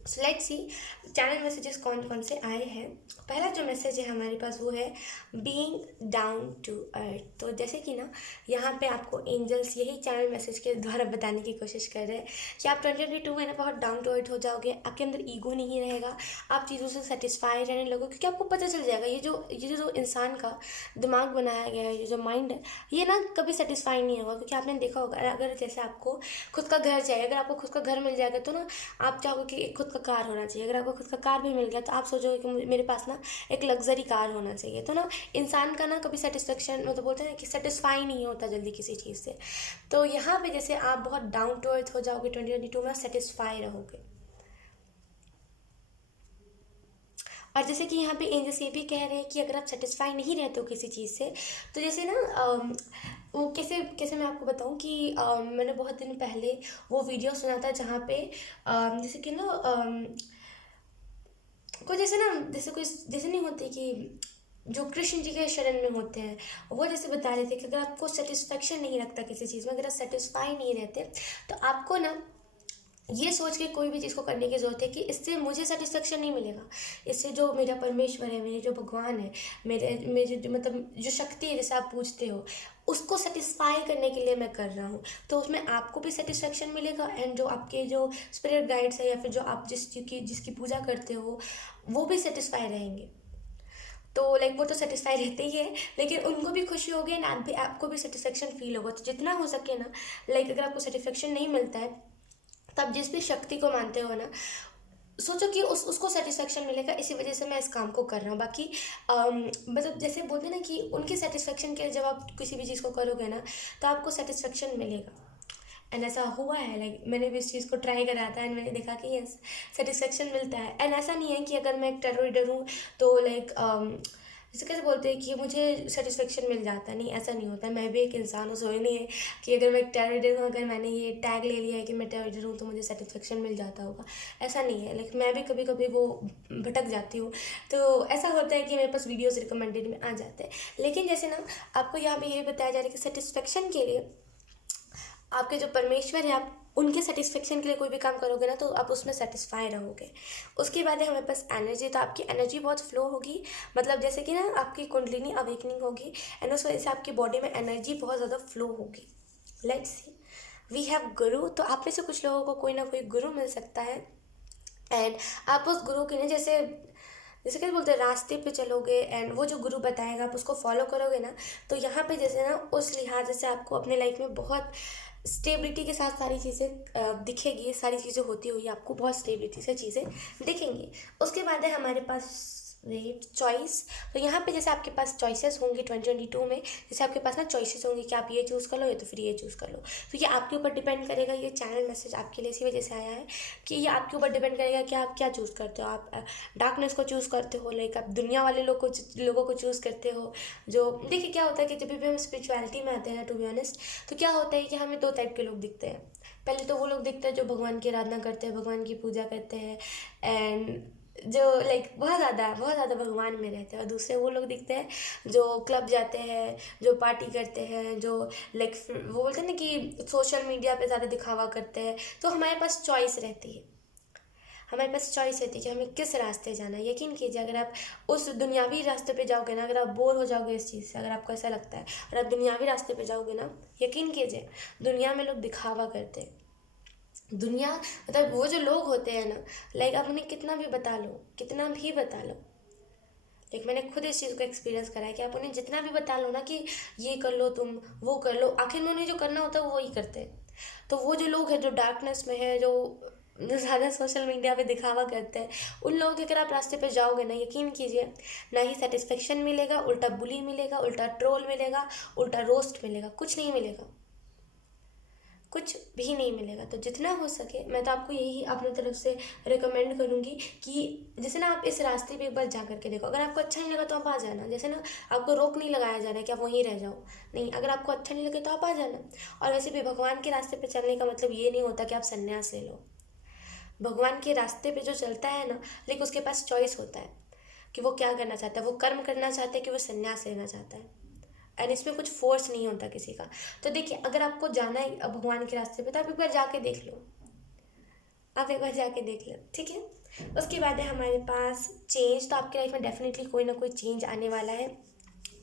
So let's see channel messages कौन कौन से आए हैं। पहला जो मैसेज है हमारे पास वो है बीइंग डाउन टू अर्थ। तो जैसे कि ना यहाँ पे आपको एंजल्स यही चैनल मैसेज के द्वारा बताने की कोशिश कर रहे हैं कि आप 2022 में ना बहुत डाउन टू अर्थ हो जाओगे, आपके अंदर ईगो नहीं रहेगा, आप चीज़ों से सेटिस्फाई रहने लगोगे, क्योंकि आपको पता चल जाएगा ये जो इंसान का दिमाग बनाया गया है, ये जो माइंड है, ये ना कभी सेटिस्फाई नहीं होगा। क्योंकि आपने देखा होगा अगर जैसे आपको खुद का घर चाहिए, अगर आपको खुद का घर मिल जाएगा तो ना आप चाहोगे कि एक खुद का कार होना चाहिए। अगर आपको खुद का कार भी मिल गया तो आप सोचोगे कि मेरे पास ना एक लग्जरी कार होना चाहिए। तो ना इंसान का ना कभी सेटिस्फेक्शन, मतलब बोलते हैं कि सेटिस्फाई नहीं होता जल्दी किसी चीज़ से। तो यहाँ पे जैसे आप बहुत डाउन टू अर्थ हो जाओगे 2022 में, सेटिस्फाई रहोगे। और जैसे कि यहाँ पे एंजल्स ये भी कह रहे हैं कि अगर आप सेटिस्फाई नहीं रहते हो किसी चीज़ से, तो जैसे ना वो कैसे कैसे मैं आपको बताऊँ कि मैंने बहुत दिन पहले वो वीडियो सुना था जहाँ पे जैसे कि ना कोई जैसे ना जैसे कोई जैसे नहीं होते कि जो कृष्ण जी के शरण में होते हैं, वो जैसे बता रहे थे कि अगर आपको सेटिस्फेक्शन नहीं रखता किसी चीज़ में, अगर आप सेटिस्फाई नहीं रहते, तो आपको ना ये सोच के कोई भी चीज़ को करने की ज़रूरत है कि इससे मुझे सेटिस्फेक्शन नहीं मिलेगा, इससे जो मेरा परमेश्वर है, मेरे जो भगवान है, मेरे मेरे मतलब जो शक्ति है जैसे आप पूछते हो, उसको सेटिस्फाई करने के लिए मैं कर रहा हूँ। तो उसमें आपको भी सेटिस्फेक्शन मिलेगा, एंड जो आपके जो स्पिरिट गाइड्स है या फिर जो आप जिसकी पूजा करते हो, वो भी सेटिस्फाई रहेंगे। तो लाइक वो तो सेटिस्फाई रहते ही है, लेकिन उनको भी खुशी होगी एंड आप भी, आपको भी सेटिस्फेक्शन फील होगा। तो जितना हो सके ना, लाइक अगर आपको सेटिस्फेक्शन नहीं मिलता है, तब जिस भी शक्ति को मानते हो ना, सोचो कि उसको सेटिस्फेक्शन मिलेगा, इसी वजह से मैं इस काम को कर रहा हूँ। बाकी मतलब जैसे बोलते हैं ना कि उनकी सेटिस्फेक्शन के लिए जब आप किसी भी चीज़ को करोगे ना, तो आपको सेटिस्फेक्शन मिलेगा। एंड ऐसा हुआ है, लाइक मैंने भी इस चीज़ को ट्राई करा था एंड मैंने देखा कि यस, सेटिस्फेक्शन मिलता है। एंड ऐसा नहीं है कि अगर मैं एक टेरर रीडर हूँ तो लाइक जैसे कैसे बोलते हैं कि मुझे सेटिस्फेक्शन मिल जाता है, नहीं ऐसा नहीं होता है। मैं भी एक इंसान हूँ, सो ही नहीं है कि अगर मैं एक टेरर रीडर हूँ, अगर मैंने ये टैग ले लिया है कि मैं टेरर रीडर हूँ तो मुझे सेटिस्फेक्शन मिल जाता होगा, ऐसा नहीं है। लाइक मैं भी कभी कभी वो भटक जाती हूँ, तो ऐसा होता है कि मेरे पास वीडियोज़ रिकमेंडेड में आ जाते हैं। लेकिन जैसे ना आपको यहाँ पे ये बताया जा रहा है कि सेटिस्फेक्शन के लिए आपके जो परमेश्वर है, आप उनके सेटिस्फेक्शन के लिए कोई भी काम करोगे ना, तो आप उसमें सेटिस्फाई रहोगे। उसके बाद है हमारे पास एनर्जी। तो आपकी एनर्जी बहुत फ्लो होगी, मतलब जैसे कि ना आपकी कुंडलिनी अवेकनिंग होगी, एंड उस वजह से आपकी बॉडी में एनर्जी बहुत ज़्यादा फ्लो होगी। लेट्स सी वी हैव गुरु। तो आप में से कुछ लोगों को कोई ना कोई गुरु मिल सकता है, एंड आप उस गुरु की ना जैसे जैसे क्या बोलते हैं रास्ते पे चलोगे, एंड वो जो गुरु बताएगा आप उसको फॉलो करोगे ना, तो यहाँ पे जैसे ना उस लिहाज से आपको अपने लाइफ में बहुत स्टेबिलिटी के साथ सारी चीज़ें दिखेगी, सारी चीज़ें होती हुई आपको बहुत स्टेबिलिटी से चीज़ें दिखेंगी। उसके बाद है हमारे पास वेट चॉइस। तो यहाँ पे जैसे आपके पास चॉइसेस होंगी 2022 में, जैसे आपके पास ना चॉइसेस होंगी कि आप ये चूज़ कर लो या तो फिर ये चूज़ कर लो। तो ये आपके ऊपर डिपेंड करेगा। ये चैनल मैसेज आपके लिए इसी वजह से आया है कि ये आपके ऊपर डिपेंड करेगा कि आप क्या चूज़ करते हो। आप डार्कनेस को चूज़ करते हो, लाइक आप दुनिया वाले लोगों को चूज़ करते हो। जो देखिए क्या होता है कि जब भी हम स्पिरिचुअलिटी में आते हैं, टू बी ऑनेस्ट, तो क्या होता है कि हमें दो टाइप के लोग दिखते हैं। पहले तो वो लोग दिखते हैं जो भगवान की आराधना करते हैं, भगवान की पूजा करते हैं, एंड जो लाइक बहुत ज़्यादा भगवान में रहते हैं। और दूसरे वो लोग दिखते हैं जो क्लब जाते हैं, जो पार्टी करते हैं, जो लाइक वो बोलते हैं ना कि सोशल मीडिया पे ज़्यादा दिखावा करते हैं। तो हमारे पास चॉइस रहती है, हमारे पास चॉइस रहती है कि हमें किस रास्ते जाना है। यकीन कीजिए अगर आप उस दुनियावी रास्ते पे जाओगे ना, अगर आप बोर हो जाओगे इस चीज़ से, अगर आपको ऐसा लगता है और आप दुनियावी रास्ते पे जाओगे ना, यकीन कीजिए दुनिया में लोग दिखावा करते हैं। दुनिया मतलब वो जो लोग होते हैं ना, लाइक आप उन्हें कितना भी बता लो, कितना भी बता लो, लाइक मैंने खुद इस चीज़ को एक्सपीरियंस करा है कि आप उन्हें जितना भी बता लो ना कि ये कर लो, तुम वो कर लो, आखिर में उन्हें जो करना होता है वो वही करते हैं। तो वो जो लोग हैं जो डार्कनेस में है, जो ज़्यादा सोशल मीडिया पे दिखावा करते हैं, उन लोगों के अगर आप रास्ते पे जाओगे ना, यकीन कीजिए ना ही सेटिस्फेक्शन मिलेगा, उल्टा बुली मिलेगा, उल्टा ट्रोल मिलेगा, उल्टा रोस्ट मिलेगा, कुछ नहीं मिलेगा, कुछ भी नहीं मिलेगा। तो जितना हो सके मैं तो आपको यही अपनी तरफ से रिकमेंड करूँगी कि जैसे ना आप इस रास्ते पे एक बार जा करके देखो। अगर आपको अच्छा नहीं लगा तो आप आ जाना। जैसे ना आपको रोक नहीं लगाया जा रहा है कि आप वहीं रह जाओ, नहीं, अगर आपको अच्छा नहीं लगे तो आप आ जाना। और वैसे भी भगवान के रास्ते पे चलने का मतलब ये नहीं होता कि आप संन्यास ले लो। भगवान के रास्ते पे जो चलता है ना, लेकिन उसके पास चॉइस होता है कि वो क्या करना चाहता है, वो कर्म करना चाहता है कि वो संन्यास लेना चाहता है। एंड इसमें कुछ फोर्स नहीं होता किसी का। तो देखिए, अगर आपको जाना है भगवान के रास्ते पे तो आप एक बार जाके देख लो, आप एक बार जाके देख लो, ठीक है। उसके बाद है हमारे पास चेंज। तो आपकी लाइफ में डेफिनेटली कोई ना कोई चेंज आने वाला है,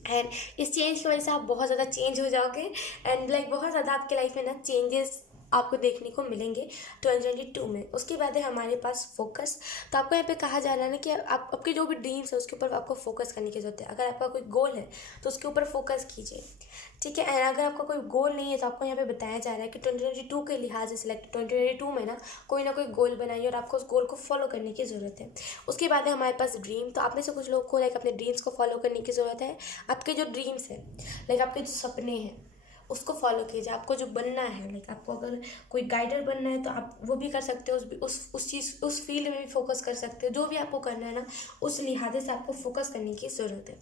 एंड इस चेंज की वजह से आप बहुत ज़्यादा चेंज हो जाओगे, एंड लाइक बहुत ज़्यादा आपके लाइफ में ना चेंजेस आपको देखने को मिलेंगे 2022 में। उसके बाद है हमारे पास फोकस। तो आपको यहाँ पे कहा जा रहा है ना कि आप आपके जो भी ड्रीम्स है उसके ऊपर आपको फोकस करने की जरूरत है। अगर आपका कोई गोल है तो उसके ऊपर फोकस कीजिए, ठीक है। एंड अगर आपका कोई गोल नहीं है तो आपको यहाँ पे बताया जा रहा है कि 2022 के लिहाज से सिलेक्ट 2022 में ना कोई गोल बनाइए और आपको उस गोल को फॉलो करने की ज़रूरत है। उसके बाद है हमारे पास ड्रीम। तो आप में से कुछ लोग को लाइक अपने ड्रीम्स को फॉलो करने की ज़रूरत है। आपके जो ड्रीम्स हैं, लाइक आपके जो सपने हैं उसको फॉलो कीजिए। आपको जो बनना है, लाइक आपको अगर कोई गाइडर बनना है तो आप वो भी कर सकते हो, उस चीज़ उस फील्ड में भी फोकस कर सकते हो। जो भी आपको करना है ना, उस लिहाजे से आपको फोकस करने की ज़रूरत है।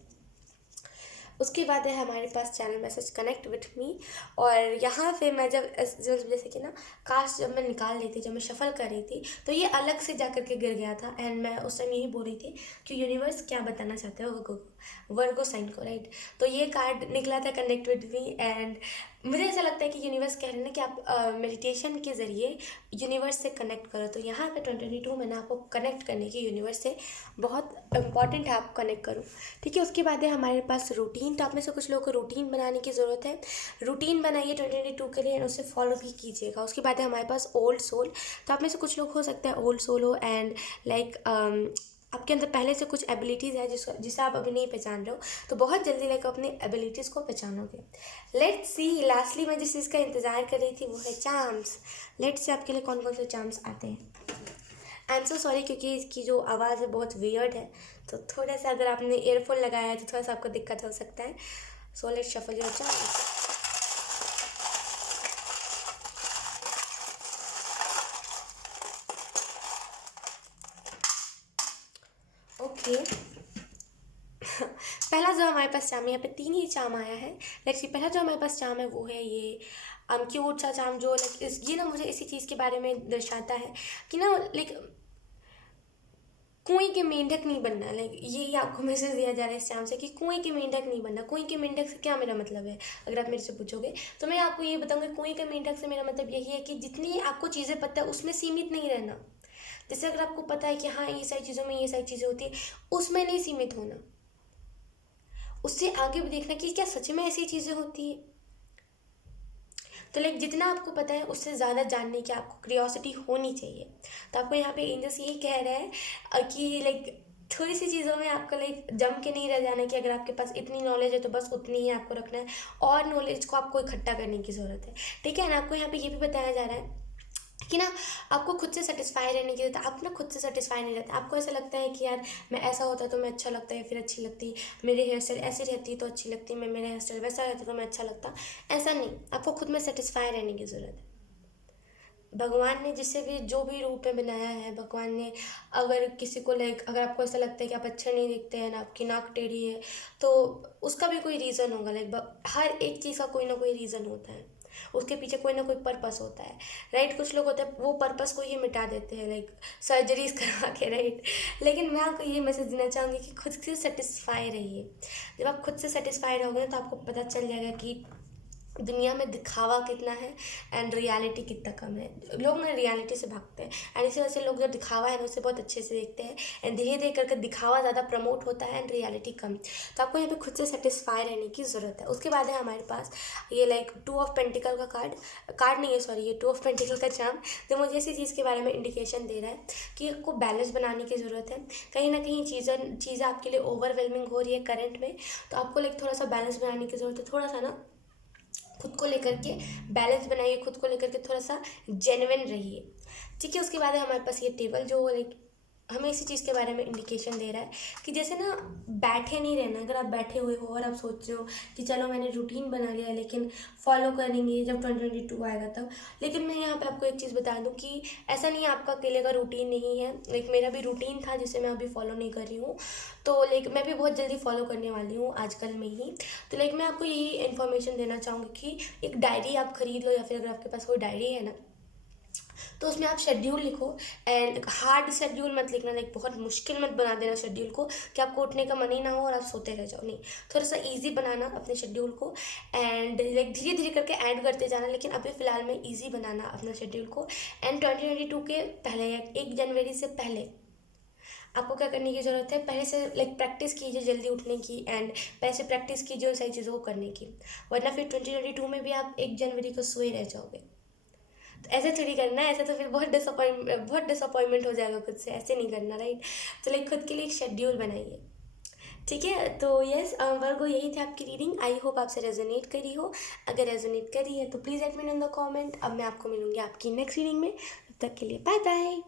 उसके बाद है हमारे पास channel message connect with me. और यहाँ पे मैं जैसे कि ना कास्ट जब मैं निकाल रही थी, जब मैं शफल कर रही थी तो ये अलग से जा करके गिर गया था, एंड मैं उस टाइम यही बोल रही थी कि यूनिवर्स क्या बताना चाहते हो वर्गो साइन को, राइट। तो ये कार्ड निकला था कनेक्ट विथ मी, एंड मुझे ऐसा लगता है कि यूनिवर्स कह रहे हैं ना कि आप मेडिटेशन के ज़रिए यूनिवर्स से कनेक्ट करो। तो यहाँ पे 2022 में ना आपको कनेक्ट करने की यूनिवर्स से बहुत इंपॉर्टेंट है, आप कनेक्ट करो, ठीक है। उसके बाद है हमारे पास रूटीन। तो आप में से कुछ लोगों को रूटीन बनाने की ज़रूरत है। रूटीन बनाइए 2022 के लिए, एंड उसे फॉलो भी कीजिएगा। उसके बाद है हमारे पास ओल्ड सोल। तो आप में से कुछ लोग हो सकता है ओल्ड सोल हो, एंड लाइक आपके अंदर पहले से कुछ एबिलिटीज़ है जिसे आप अभी नहीं पहचान रहे हो, तो बहुत जल्दी लाइक अपनी एबिलिटीज़ को पहचानोगे। लेट्स सी, लास्टली मैं जिस चीज़ का इंतज़ार कर रही थी वो है चार्म्स। लेट्स सी आपके लिए कौन कौन से चार्म्स आते हैं। आई एम सो सॉरी क्योंकि इसकी जो आवाज़ है बहुत वियर्ड है, तो थोड़ा सा अगर आपने ईयरफोन लगाया है तो थोड़ा सा आपको दिक्कत हो सकता है। So let's shuffle your charms. Okay, पहला जो हमारे पास चाम है, यहाँ पे 3 ही चाम आया है। लेट्स सी, पहला जो हमारे पास चाम है वो है ये क्यूट सा चाम, जो लाइक ये ना मुझे इसी चीज़ के बारे में दर्शाता है कि ना लाइक कुएं के मेंढक नहीं बनना। लाइक ये आपको मैसेज दिया जा रहा है इस चाम से कि कुएं के मेंढक नहीं बनना। कुएं के मेंढक से क्या मेरा मतलब है, अगर आप मेरे से पूछोगे तो मैं आपको ये बताऊंगी, कुएं के मेंढक से मेरा मतलब यही है कि जितनी आपको चीज़ें पता है उसमें सीमित नहीं रहना। जैसे अगर आपको पता है कि हाँ ये सारी चीज़ों में ये सारी चीज़ें होती है, उसमें नहीं सीमित होना, उससे आगे भी देखना कि क्या सच में ऐसी चीज़ें होती है। तो लाइक जितना आपको पता है उससे ज़्यादा जानने की आपको क्रियोसिटी होनी चाहिए। तो आपको यहाँ पे एंजल्स यही कह रहे हैं कि लाइक थोड़ी सी चीज़ों में आपको लाइक जम के नहीं रह जाना, कि अगर आपके पास इतनी नॉलेज है तो बस उतनी ही आपको रखना है, और नॉलेज को आपको इकट्ठा करने की ज़रूरत है, ठीक है ना। आपको यहाँ पे ये भी बताया जा रहा है कि ना आपको खुद से सेटिस्फाई रहने की जरूरत है। आप ना खुद से सेटिस्फाई नहीं रहते, आपको ऐसा लगता है कि यार मैं ऐसा होता तो मैं अच्छा लगता, या फिर अच्छी लगती, मेरे हेयर स्टाइल ऐसी रहती तो अच्छी लगती, मैं मेरा हेयर स्टाइल वैसा रहता तो मैं अच्छा लगता। ऐसा नहीं, आपको खुद में सेटिस्फाई रहने की ज़रूरत है। भगवान ने जिसे भी जो भी रूप में बनाया है, भगवान ने अगर किसी को लाइक अगर आपको ऐसा लगता है कि आप अच्छे नहीं दिखते हैं ना, आपकी नाक टेढ़ी है, तो उसका भी कोई रीज़न होगा। लाइक हर एक चीज़ का कोई ना कोई रीज़न होता है, उसके पीछे कोई ना कोई पर्पस होता है, राइट। कुछ लोग होते हैं वो पर्पस को ही मिटा देते हैं लाइक सर्जरीज करवा के, राइट। लेकिन मैं आपको ये मैसेज देना चाहूँगी कि खुद से सेटिस्फाई रहिए। जब आप खुद से सेटिस्फाई रहोगे तो आपको पता चल जाएगा कि दुनिया में दिखावा कितना है एंड रियलिटी कितना कम है। लोग ना रियलिटी से भागते हैं, एंड इसी वजह से लोग जो दिखावा है ना उसे बहुत अच्छे से देखते हैं, एंड धीरे धीरे करके दिखावा ज़्यादा प्रमोट होता है एंड रियलिटी कम। तो आपको यहाँ पे खुद से सेटिस्फाई रहने की ज़रूरत है। उसके बाद है हमारे पास ये लाइक 2 ऑफ पेंटिकल का कार्ड नहीं है सॉरी, ये 2 ऑफ पेंटिकल का चार्म। तो मुझे इसी चीज़ के बारे में इंडिकेशन दे रहा है कि आपको बैलेंस बनाने की ज़रूरत है। कहीं ना कहीं चीज़ें आपके लिए ओवरवेलमिंग हो रही है करंट में, तो आपको लाइक थोड़ा सा बैलेंस बनाने की ज़रूरत है। थोड़ा सा ना खुद को लेकर के बैलेंस बनाइए, खुद को लेकर के थोड़ा सा जेन्युइन रहिए, ठीक है। उसके बाद है हमारे पास ये टेबल, जो लाइक हमें इसी चीज़ के बारे में इंडिकेशन दे रहा है कि जैसे ना बैठे नहीं रहना। अगर आप बैठे हुए हो और आप सोच रहे हो कि चलो मैंने रूटीन बना लिया लेकिन फॉलो करेंगे जब 2022 आएगा तब, लेकिन मैं यहाँ पे आपको एक चीज़ बता दूँ कि ऐसा नहीं है, आपका अकेले का रूटीन नहीं है। लाइक मेरा भी रूटीन था जिसे मैं अभी फॉलो नहीं कर रही हूँ, तो लाइक मैं भी बहुत जल्दी फॉलो करने वाली हूँ आजकल में ही। तो लाइक मैं आपको यही इन्फॉर्मेशन देना चाहूँगी कि एक डायरी आप खरीद लो, या फिर अगर आपके पास कोई डायरी है ना तो उसमें आप शेड्यूल लिखो, एंड हार्ड शेड्यूल मत लिखना, लाइक बहुत मुश्किल मत बना देना शेड्यूल को कि आपको उठने का मन ही ना हो और आप सोते रह जाओ, नहीं, थोड़ा सा इजी बनाना अपने शेड्यूल को, एंड लाइक धीरे धीरे करके ऐड करते जाना, लेकिन अभी फ़िलहाल में इजी बनाना अपना शेड्यूल को। एंड 2022 के पहले, 1 जनवरी से पहले आपको क्या करने की ज़रूरत है, पहले से लाइक प्रैक्टिस कीजिए जल्दी उठने की, एंड पहले से प्रैक्टिस कीजिए उन सारी चीज़ों को करने की, वरना फिर 2022 में भी आप 1 जनवरी को सोए रह जाओगे। तो ऐसे थोड़ी करना है, ऐसे तो फिर बहुत डिसअपॉइंटमेंट हो जाएगा खुद से, ऐसे नहीं करना, राइट। तो लाइक खुद के लिए एक शेड्यूल बनाइए, ठीक है। तो यस वर्गो, यही थी आपकी रीडिंग, आई होप आपसे रेजोनेट करी हो। अगर रेजोनेट करी है तो please let me know in the comment. अब मैं आपको मिलूंगी आपकी नेक्स्ट रीडिंग में, तब तक के लिए बाय बाय।